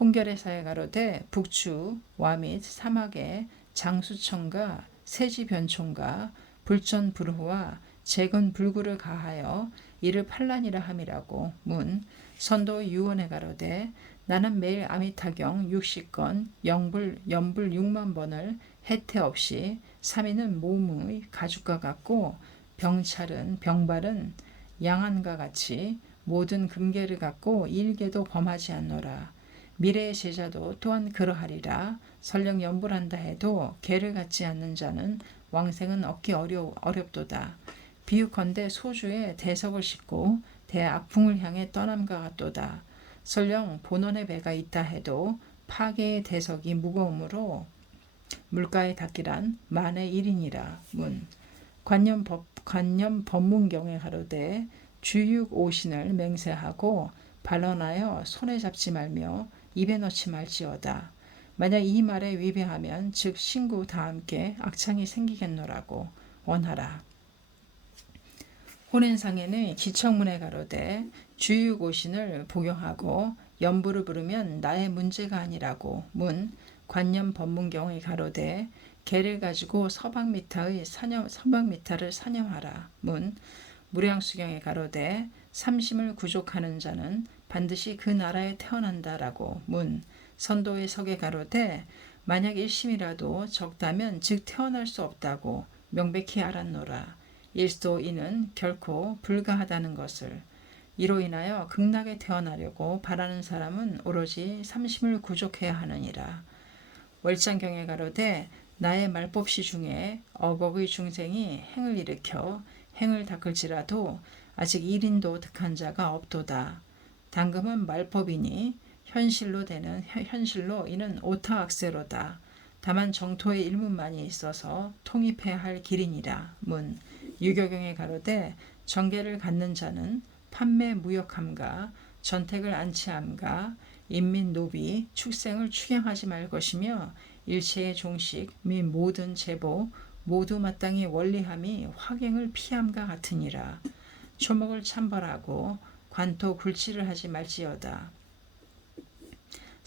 홍결의 사에 가로되 북추 와 및 사막에 장수청과 세지변총과 불전불후와 재근불구를 가하여 이를 판란이라 함이라고. 문 선도 유원에 가로되 나는 매일 아미타경 60건 연불 6만 번을 해태 없이 3인은 몸의 가죽과 같고 병발은 양안과 같이 모든 금계를 갖고 일개도 범하지 않노라. 미래의 제자도 또한 그러하리라. 설령 연불한다 해도 개를 갖지 않는 자는 왕생은 얻기 어렵도다. 비유컨대 소주에 대석을 싣고 대악풍을 향해 떠남과 같도다. 설령 본원의 배가 있다 해도 파괴의 대석이 무거우므로 물가에 닿기란 만의 일이니라. 문 관념 법문경에 가로되 주육 오신을 맹세하고 반론하여 손에 잡지 말며 입에 넣지 말지어다. 만약 이 말에 위배하면 즉 신구 다 함께 악창이 생기겠노라고 원하라. 혼인상에는 기청문에 가로되 주육 오신을 복용하고 연부를 부르면 나의 문제가 아니라고. 문 관념 법문경의 가로되 개를 가지고 서방미타를 사념하라. 문 무량수경의 가로되 삼심을 구족하는 자는 반드시 그 나라에 태어난다라고. 문 선도의 석에 가로되 만약 일심이라도 적다면 즉 태어날 수 없다고 명백히 알았노라. 일도 이는 결코 불가하다는 것을. 이로 인하여 극락에 태어나려고 바라는 사람은 오로지 삼심을 구족해야 하느니라. 월장경에 가로되 나의 말법시 중에 억억의 중생이 행을 일으켜 행을 닦을지라도 아직 1인도 득한 자가 없도다. 당금은 말법이니 현실로 이는 오타악세로다. 다만 정토의 일문만이 있어서 통입해야 할 길이니라. 문 유교경에 가로되 정계를 갖는 자는 판매 무역함과 전택을 안치함과 인민 노비 축생을 추경하지 말 것이며 일체의 종식 및 모든 제보 모두 마땅히 원리함이 화경을 피함과 같으니라. 초목을 참벌하고 관토 굴치를 하지 말지어다.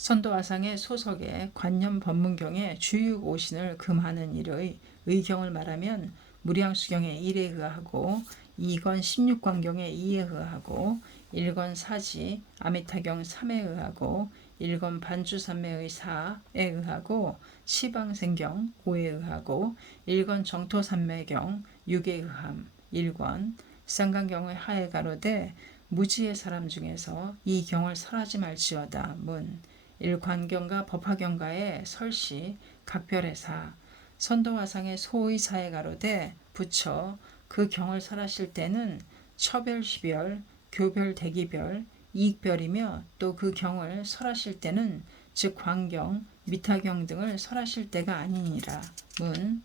선도화상의 소석의 관념 법문경에 주육 오신을 금하는 일의 의경을 말하면 무량수경의 1에 의하고 2권 16광경의 2에 의하고 1권 사지 아미타경 3에 의하고 1권 반주삼매의 4에 의하고 시방생경 5에 의하고 1권 정토삼매경 6에 의함 1권 쌍강경의 하에 가로되 무지의 사람 중에서 이 경을 설하지 말지어다. 문 일관경과 법화경가의 설시 각별의 사 선도화상의 소의 사에 가로되 부처 그 경을 설하실 때는 처별 시별 교별 대기별 이익별이며 또 그 경을 설하실 때는 즉 광경 미타경 등을 설하실 때가 아니니라. 문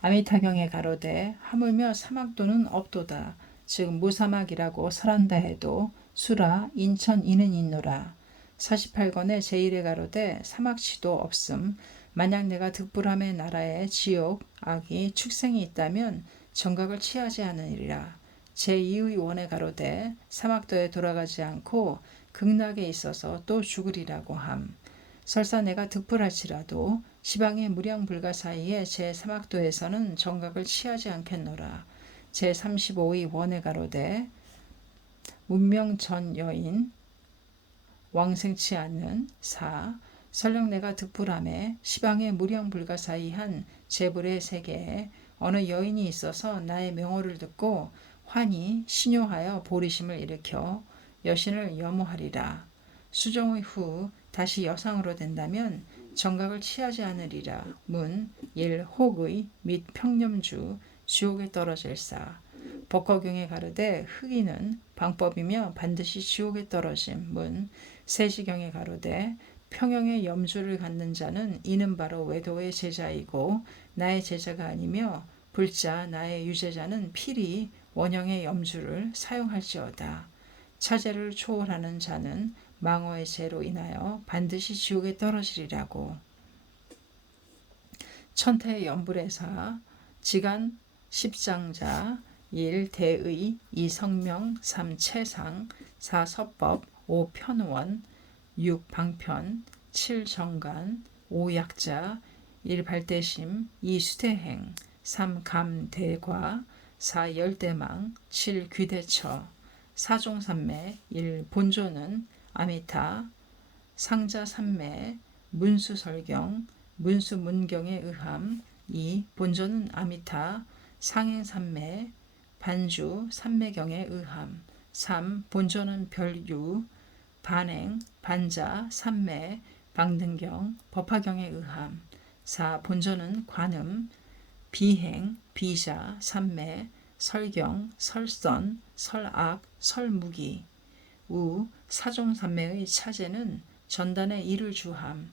아미타경에 가로되 하물며 사막도는 없도다. 즉 무사막이라고 설한다 해도 수라 인천 이는 있노라. 48권의 제1에 가로되 사막치도 없음. 만약 내가 득불함의 나라에 지옥, 악이, 축생이 있다면 정각을 취하지 않으리라. 제2의 원에 가로되 사막도에 돌아가지 않고 극락에 있어서 또 죽으리라고 함. 설사 내가 득불할지라도 시방의 무량불가 사이에 제3학도에서는 정각을 취하지 않겠노라. 제35의 원에 가로되 문명 전 여인 왕생치 않는 사 설령 내가 득불함에 시방의 무량불가 사이한 제불의 세계에 어느 여인이 있어서 나의 명호를 듣고 환히 신요하여 보리심을 일으켜 여신을 염호하리라. 수종의 후 다시 여상으로 된다면 정각을 취하지 않으리라. 문 일혹의 및 평념주 지옥에 떨어질사. 법거경에 가로되 흑인은 방법이며 반드시 지옥에 떨어짐. 문 세시경에 가로되 평영의 염주를 갖는 자는 이는 바로 외도의 제자이고 나의 제자가 아니며 불자 나의 유제자는 필히 원형의 염주를 사용할지어다. 차제를 초월하는 자는 망어의 죄로 인하여 반드시 지옥에 떨어지리라고. 천태의 연불에사 지간 10장자 1 대의 2 성명 3 채상 4 서법 5 편원 6 방편 7 정간 5 약자 1 발대심 2 수대행 3 감대과 4 열대망 7 귀대처 4종삼매 1 본조는 아미타 상자삼매 문수설경 문수문경에 의함 2 본조는 아미타 상행삼매 반주 삼매경에 의함 3 본조는 별유 반행 반자 삼매 방등경 법화경에 의함 4 본조는 관음 비행 비자 삼매 설경 설선 설악 설무기 우 사종삼매의 차제는 전단에 이를 주함.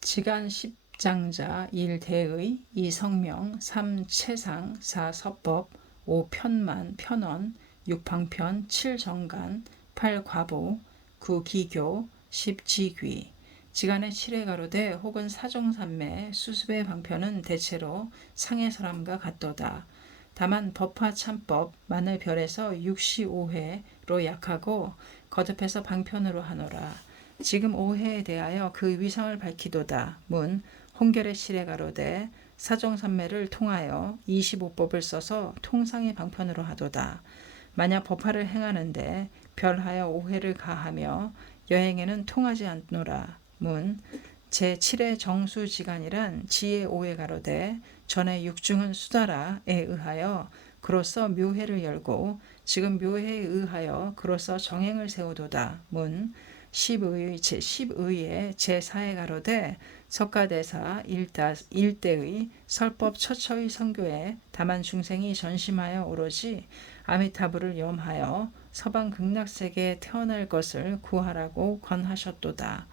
지간 10장자 1 대의 2 성명 3 채상 4 서법 5 편만 편원 6 방편 7 정간 8 과보 9 기교 10 지귀 지간의 7회 가로되 혹은 사종삼매 수습의 방편은 대체로 상의 사람과 같도다. 다만 법화 참법 마늘 별에서 65회로 약하고 거듭해서 방편으로 하노라. 지금 5회에 대하여 그 위상을 밝히도다. 문 홍결의 7회 가로되 사종삼매를 통하여 25법을 써서 통상의 방편으로 하도다. 만약 법화를 행하는데 별하여 5회를 가하며 여행에는 통하지 않노라. 문 제7회 정수지간이란 지혜 5회 가로되 전에 육중은 수다라에 의하여 그로서 묘회를 열고 지금 묘회에 의하여 그로서 정행을 세우도다. 문 10의 제10의의 제4회 가로되 석가대사 일대의 설법 처처의 선교에 다만 중생이 전심하여 오로지 아미타불을 염하여 서방 극락세계에 태어날 것을 구하라고 권하셨도다.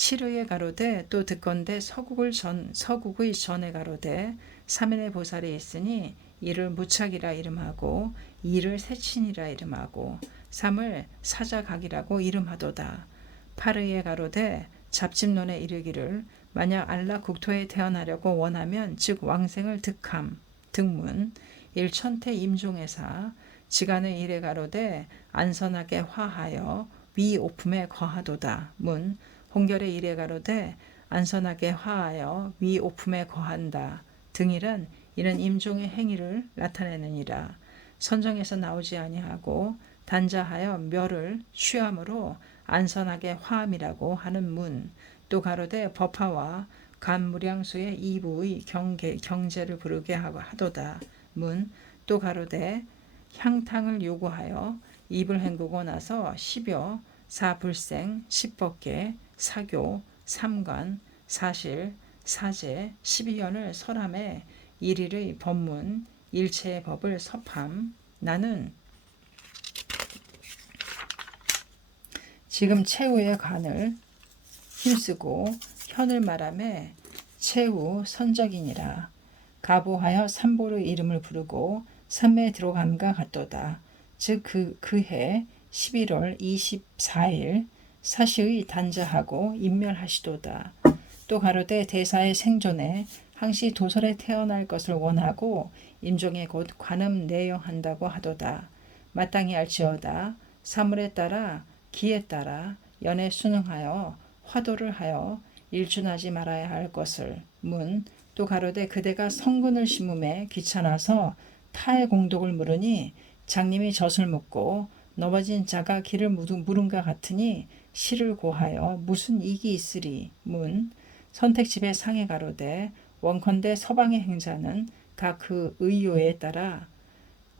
7의에 가로되 또 듣건대 서국의 전에 가로되 3인의 보살이 있으니 이를 무착이라 이름하고 2를 세친이라 이름하고 3을 사자각이라고 이름하도다. 8의에 가로되 잡집론에 이르기를 만약 알라 국토에 태어나려고 원하면 즉 왕생을 득함 득문 일천태 임종에사 지간의 일에 가로되 안선하게 화하여 위오품에 거하도다. 문 홍결의 일에 가로되 안선하게 화하여 위오품에 거한다. 등이란 이는 임종의 행위를 나타내느니라. 선정에서 나오지 아니하고 단자하여 멸을 취함으로 안선하게 화함이라고 하는 문. 또 가로되 법화와 간무량수의 이부의 경제를 부르게 하도다. 문. 또 가로되 향탕을 요구하여 입을 헹구고 나서 10여 사불생 10법계 사교 삼관 사실 사제 12연을 설함에 일일의 법문 일체의 법을 섭함. 나는 지금 최후의 간을 힘쓰고 현을 말함에 최후 선적이니라. 가보하여 삼보의 이름을 부르고 삼매에 들어감과 같도다. 즉 그해 11월 24일 사시의 단자하고 인멸하시도다. 또 가로되 대사의 생존에 항시 도설에 태어날 것을 원하고 임종에 곧 관음 내영한다고 하도다. 마땅히 알지어다. 사물에 따라 기에 따라 연에 순응하여 화도를 하여 일준하지 말아야 할 것을. 문. 또 가로되 그대가 성근을 심음에 귀찮아서 타의 공덕을 물으니 장님이 젖을 묻고 넘어진 자가 길을 물은가 같으니 시를 고하여 무슨 이익이 있으리. 문. 선택집의 상에 가로되 원컨대 서방의 행자는 각 그 의요에 따라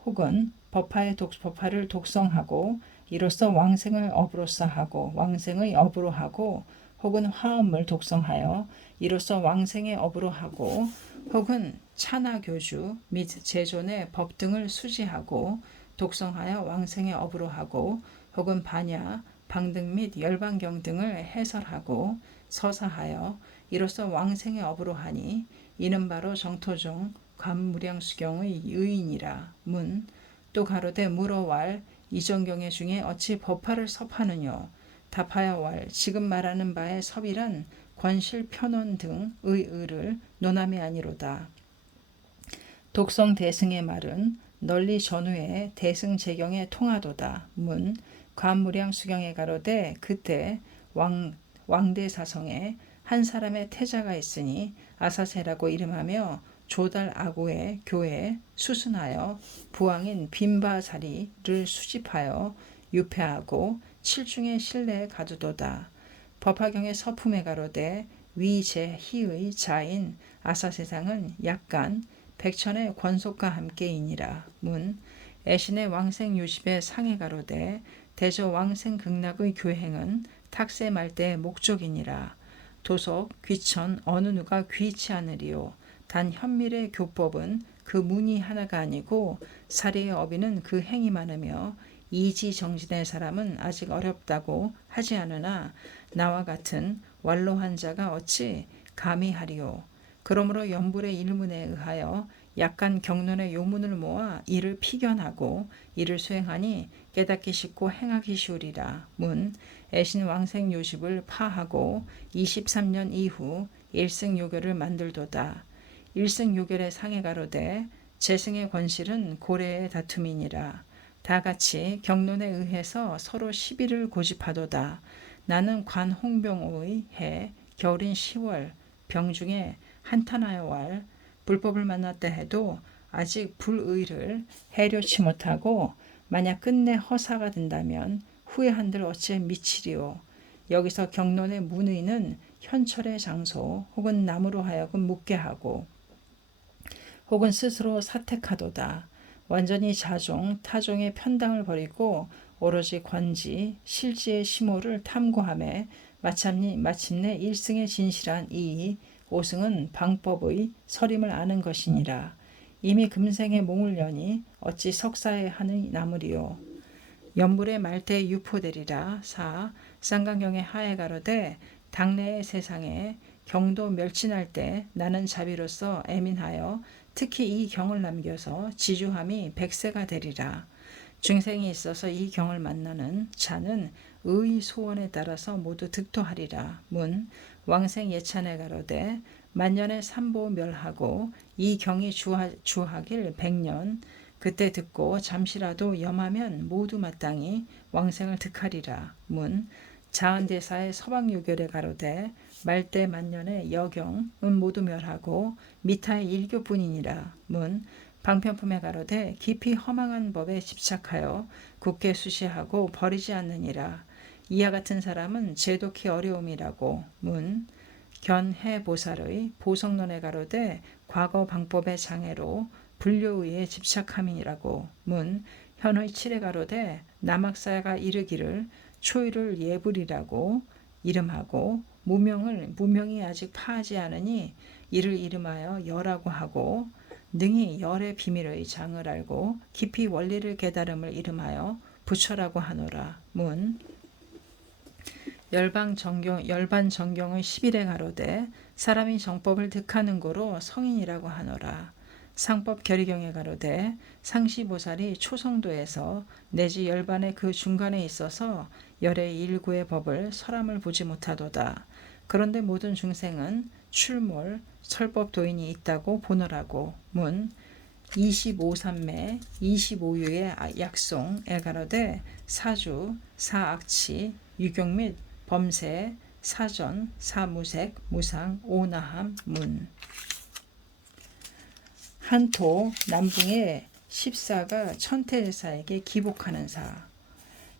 혹은 법화를 독성하고 이로써 왕생을 업으로써 하고 왕생의 업으로 하고 혹은 화엄을 독성하여 이로써 왕생의 업으로 하고 혹은 찬하교주 및 제존의 법 등을 수지하고 독성하여 왕생의 업으로 하고 혹은 반야, 방등 및 열반경 등을 해설하고 서사하여 이로써 왕생의 업으로 하니 이는 바로 정토종 관무량수경의 의인이라. 문. 또 가로되 물어왈 이전경의 중에 어찌 법화를 섭하느뇨. 답하여 왈 지금 말하는 바의 섭이란 권실 편원 등의 의를 논함이 아니로다. 독성 대승의 말은 널리 전후에 대승 재경에 통하도다. 문. 관무량 수경에 가로되 그때 왕대사성에 한 사람의 태자가 있으니 아사세라고 이름하며 조달 아구의 교에 수순하여 부왕인 빈바자리를 수집하여 유폐하고 칠중의 신내에 가두도다. 법화경의 서품에 가로되 위제희의 자인 아사세상은 약간 백천의 권속과 함께이니라. 문. 애신의 왕생 유십의 상에 가로되 대저 왕생 극락의 교행은 탁세 말대의 목적이니라. 도속 귀천 어느 누가 귀치 않으리요. 단 현밀의 교법은 그 문이 하나가 아니고 사리의 어비는 그 행이 많으며 이지정진의 사람은 아직 어렵다고 하지 않으나 나와 같은 완로한 자가 어찌 감히 하리요. 그러므로 연불의 일문에 의하여 약간 경론의 요문을 모아 이를 피견하고 이를 수행하니 깨닫기 쉽고 행하기 쉬우리라. 문. 애신 왕생 요십을 파하고 23년 이후 일승요결을 만들도다. 일승요결의 상에 가로되 재승의 권실은 고래의 다툼이니라. 다 같이 경론에 의해서 서로 시비를 고집하도다. 나는 관홍병의 해 겨울인 10월 병중에 한탄하여 왈 불법을 만났다 해도 아직 불의를 해려치 못하고 만약 끝내 허사가 된다면 후회한들 어찌 미치리오. 여기서 경론의 문의는 현철의 장소 혹은 남으로 하여금 묻게 하고 혹은 스스로 사택하도다. 완전히 자종, 타종의 편당을 버리고 오로지 관지, 실지의 심오를 탐구하며 마침내 일승의 진실한 이 오승은 방법의 설임을 아는 것이니라. 이미 금생의 몽을 여니 어찌 석사에 하는 나무리요. 연불의 말대 유포되리라. 사. 쌍강경의 하에 가로되 당내의 세상에 경도 멸진할 때 나는 자비로서 애민하여 특히 이 경을 남겨서 지주함이 100세가 되리라. 중생이 있어서 이 경을 만나는 자는 의 소원에 따라서 모두 득도하리라. 문. 왕생 예찬에 가로되 만년의 삼보 멸하고 이 경이 주하길 100년 그때 듣고 잠시라도 염하면 모두 마땅히 왕생을 득하리라. 문 자은대사의 서방유결에 가로되 말대 만년의 여경은 모두 멸하고 미타의 일교뿐이니라. 문 방편품에 가로되 깊이 허망한 법에 집착하여 굳게 수시하고 버리지 않느니라. 이와 같은 사람은 제독히 어려움이라고. 문 견해보살의 보성론에 가로되 과거 방법의 장애로 불교의에 집착함이니라고. 문 현의 칠에 가로되 남학사가 이르기를 초일을 예불이라고 이름하고 무명이 아직 파하지 않으니 이를 이름하여 열하고 하고 능히 열의 비밀의 장을 알고 깊이 원리를 깨달음을 이름하여 부처라고 하노라. 문 열반정경의 11에 가로되 사람이 정법을 득하는 고로 성인이라고 하노라. 상법 결의경에 가로되 상시보살이 초성도에서 내지 열반의 그 중간에 있어서 열의 일구의 법을 설함을 보지 못하도다. 그런데 모든 중생은 출몰 설법도인이 있다고 보노라고. 문 25삼매 25유의 약송에 가로되 사주 사악치 유경 및 범세 사전 사무색 무상 오나함. 문 한토 남궁의 14가 천태대사에게 기복하는 사.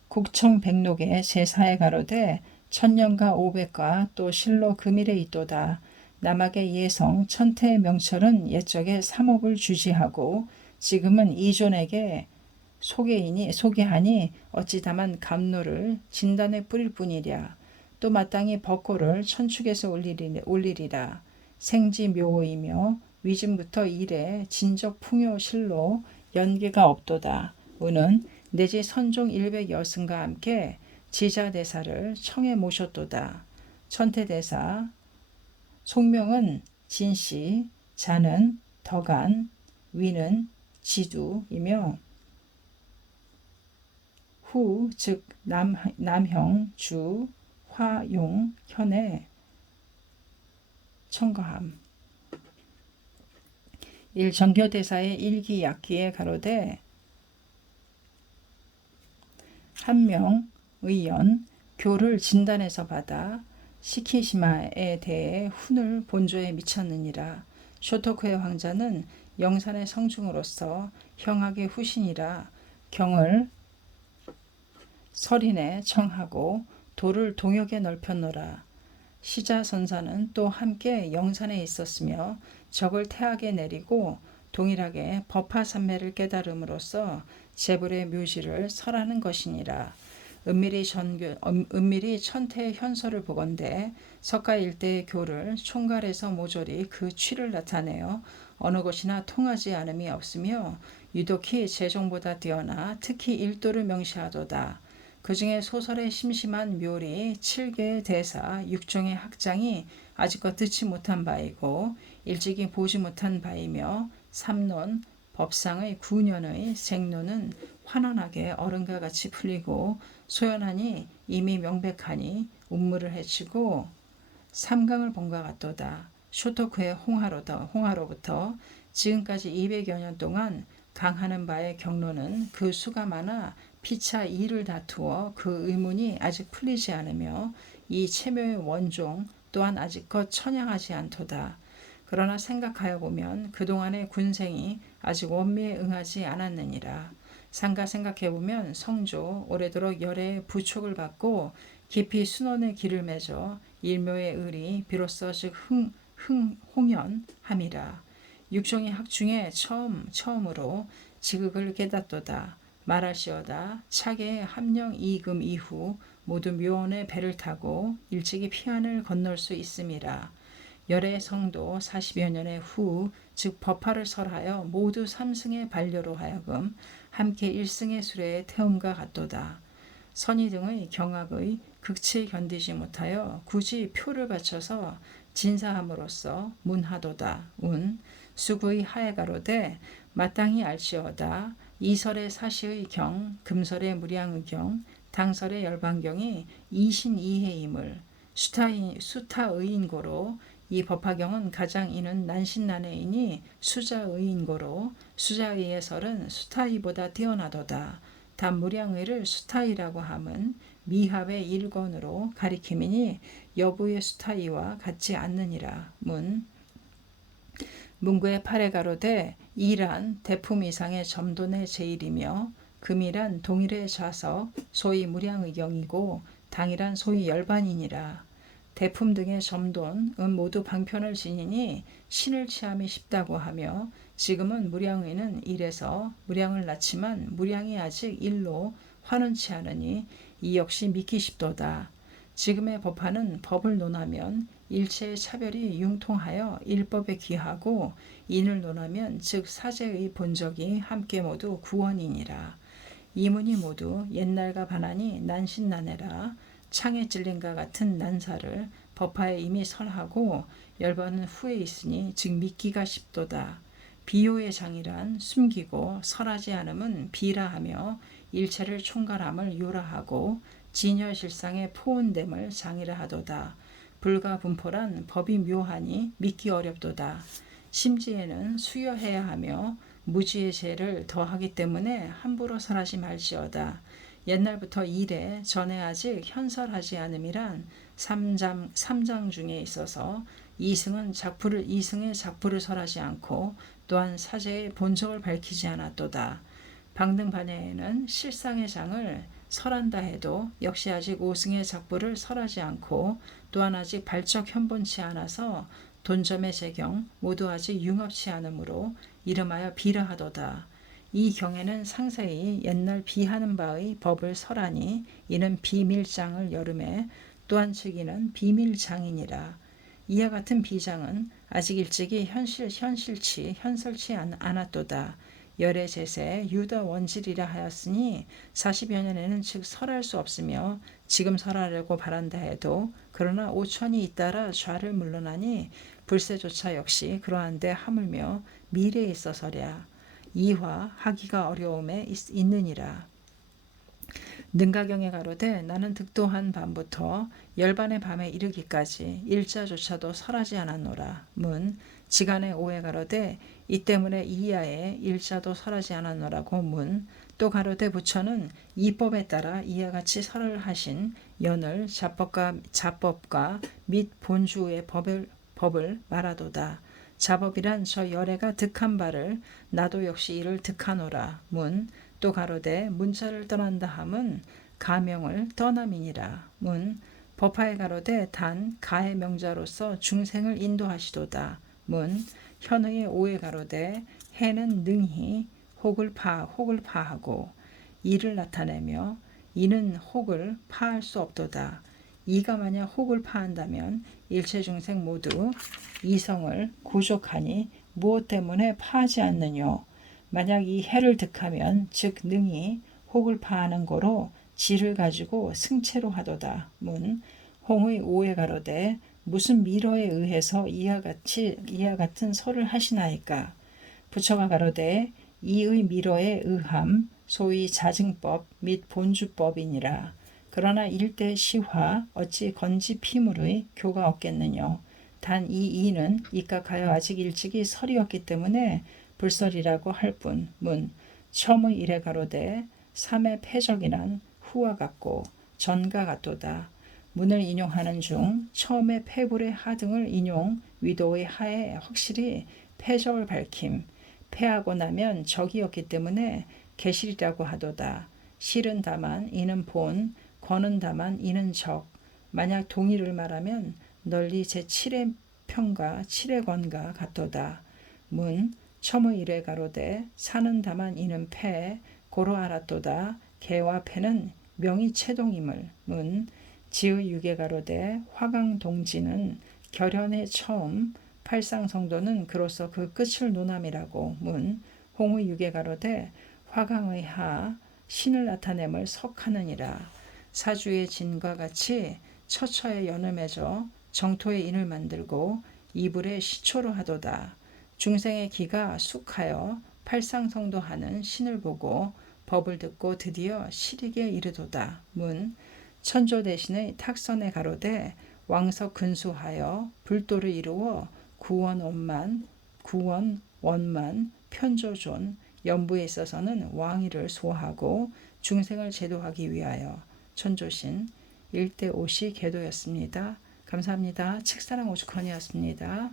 국청백록의 제4에 가로되 천년가 500가 또 실로 금일에 있도다. 남학의 예성 천태의 명철은 옛적에 3억을 주지하고 지금은 이존에게 소개하니 어찌 다만 감로를 진단에 뿌릴 뿐이랴. 또 마땅히 벚꽃을 천축에서 올리리라. 생지묘이며 위진부터 이래 진적 풍요 실로 연계가 없도다. 우는 내지 선종 100여승과 함께 지자대사를 청해 모셨도다. 천태대사 속명은 진씨, 자는 덕안, 위는 지두이며 후 즉 남형 주 화용 현에 청거함. 정교대사의 일기약기에 가로되 한명 의연 교를 진단해서 받아 시키시마에 대해 훈을 본조에 미쳤느니라. 쇼토쿠의 황자는 영산의 성중으로서 형학의 후신이라 경을 설인에 청하고 도를 동역에 넓혔노라. 시자선사는 또 함께 영산에 있었으며 적을 태하게 내리고 동일하게 법화삼매를 깨달음으로써 재불의 묘지를 설하는 것이니라. 은밀히 천태의 현서를 보건대 석가 일대의 교를 총괄해서 모조리 그 취를 나타내어 어느 것이나 통하지 않음이 없으며 유독히 재종보다 뛰어나 특히 일도를 명시하도다. 그 중에 소설의 심심한 묘리 7개의 대사 6종의 학장이 아직껏 듣지 못한 바이고 일찍이 보지 못한 바이며 삼론 법상의 9년의 생론은 환원하게 얼음과 같이 풀리고 소연하니 이미 명백하니 운물을 헤치고 삼강을 본과 같도다. 쇼토쿠의 홍하로부터 지금까지 200여 년 동안 강하는 바의 경로는 그 수가 많아 피차 이를 다투어 그 의문이 아직 풀리지 않으며 이 체묘의 원종 또한 아직껏 천양하지 않도다. 그러나 생각하여 보면 그동안의 군생이 아직 원미에 응하지 않았느니라. 상가 생각해보면 성조 오래도록 열의 부촉을 받고 깊이 순원의 길을 맺어 일묘의 을이 비로소 즉 홍연함이라. 육종의 학 중에 처음으로 지극을 깨닫도다. 말할시어다. 차계의 함령 이금 이후 모두 묘원의 배를 타고 일찍이 피안을 건널 수 있음이라. 열의 성도 40여 년의 후 즉 법화를 설하여 모두 삼승의 반려로 하여금 함께 일승의 수레에 태움과 같도다. 선의 등의 경악의 극치에 견디지 못하여 굳이 표를 바쳐서 진사함으로써 문하도다. 운 수구의 하에 가로되 마땅히 알지어다. 이설의 사시의 경, 금설의 무량의 경, 당설의 열반경이 이신이해임을 수타의인고로 이 법화경은 가장 이는 난신난해이니 수자의인고로 수자의의 설은 수타의보다 뛰어나도다. 단 무량의를 수타의라고 함은 미합의 일권으로 가리킴이니 여부의 수타의와 같지 않느니라. 문구의 팔에 가로되 이란 대품 이상의 점돈의 제일이며 금이란 동일의 좌석 소위 무량의경이고 당이란 소위 열반이니라. 대품 등의 점돈 모두 방편을 지니니 신을 취함이 쉽다고 하며 지금은 무량의는 일에서 무량을 낳지만 무량이 아직 일로 환원치 않으니 이 역시 믿기 쉽도다. 지금의 법화는 법을 논하면 일체의 차별이 융통하여 일법에 귀하고 인을 논하면 즉 사제의 본적이 함께 모두 구원이니라. 이문이 모두 옛날과 반하니 난신난해라. 창에 찔린과 같은 난사를 법화에 이미 설하고 열반은 후에 있으니 즉 믿기가 쉽도다. 비요의 장이란 숨기고 설하지 않음은 비라하며 일체를 총괄함을 요라하고 진여실상의 포온됨을 장이라 하도다. 불가분포란 법이 묘하니 믿기 어렵도다. 심지에는 수여해야 하며 무지의 죄를 더하기 때문에 함부로 설하지 말지어다. 옛날부터 이래 전에 아직 현설하지 않음이란 삼장 중에 있어서 이승의 작부를 설하지 않고 또한 사제의 본적을 밝히지 않았도다. 방등반야에는 실상의 장을 설한다 해도 역시 아직 오승의 작부를 설하지 않고 또한 아직 발적 현본치 않아서 돈점의 재경 모두 아직 융합치 않으므로 이름하여 비라하도다. 이 경에는 상세히 옛날 비하는 바의 법을 설하니 이는 비밀장을 여름에 또한 즉이는 비밀장이니라. 이와 같은 비장은 아직 일찍이 현설치 않았도다. 열의 제세 유다 원질이라 하였으니 40여 년에는 즉 설할 수 없으며 지금 설하려고 바란다 해도 그러나 5천이 잇따라 좌를 물러나니 불세조차 역시 그러한데 하물며 미래에 있어서랴. 이화 하기가 어려움에 있느니라. 능가경에 가로되 나는 득도한 밤부터 열반의 밤에 이르기까지 일자조차도 설하지 않았노라. 지간의 오해 가로되 이 때문에 이하에 일자도 설하지 않았노라고 또 가로되 부처는 이 법에 따라 이와 같이 설을 하신 연을 자법과 및 본주의 법을 말하도다. 자법이란 저 열애가 득한 바를 나도 역시 이를 득하노라. 또 가로되 문자를 떠난다 함은 가명을 떠남이니라. 법화에 가로되 단 가의 명자로서 중생을 인도하시도다. 현의의 오해 가로되 해는 능히 혹을 파하고 이를 나타내며 이는 혹을 파할 수 없도다. 이가 만약 혹을 파한다면 일체 중생 모두 이성을 구족하니 무엇 때문에 파하지 않느뇨. 만약 이 해를 득하면 즉 능히 혹을 파하는 거로 지를 가지고 승체로 하도다. 홍의 오해 가로되 무슨 미러에 의해서 이와 같은 설을 하시나이까. 부처가 가로되 이의 미러에 의함 소위 자증법 및 본주법이니라. 그러나 일대 시화 어찌 건지 피물의 교가 없겠느뇨. 단 이 이는 입각하여 아직 일찍이 설이었기 때문에 불설이라고 할 뿐. 처음의 일에 가로되 삼의 패적이란 후와 같고 전과 같도다. 문을 인용하는 중 처음에 패불의 하 등을 인용 위도의 하에 확실히 패적을 밝힘. 패하고 나면 적이었기 때문에 계실이라고 하도다. 실은 다만 이는 본, 권은 다만 이는 적. 만약 동의를 말하면 널리 제7의 편과 7의 권과 같도다. 첨의 일에 가로되 사는 다만 이는 패, 고로 알았도다. 개와 패는 명의 체동임을. 지의 육에 가로되 화강동지는 결연의 처음, 팔상성도는 그로서 그 끝을 논함이라고. 홍의 육에 가로되 화강의 하, 신을 나타냄을 석하느니라. 사주의 진과 같이 처처에 연을 맺어 정토의 인을 만들고 이불에 시초로 하도다. 중생의 기가 숙하여 팔상성도하는 신을 보고 법을 듣고 드디어 실익에 이르도다. 천조 대신의 탁선에 가로되 왕석 근수하여 불도를 이루어 구원 원만 편조존 연부에 있어서는 왕위를 소하고 중생을 제도하기 위하여 천조신 1대 5시 계도였습니다. 감사합니다. 책사랑 오죽헌이었습니다.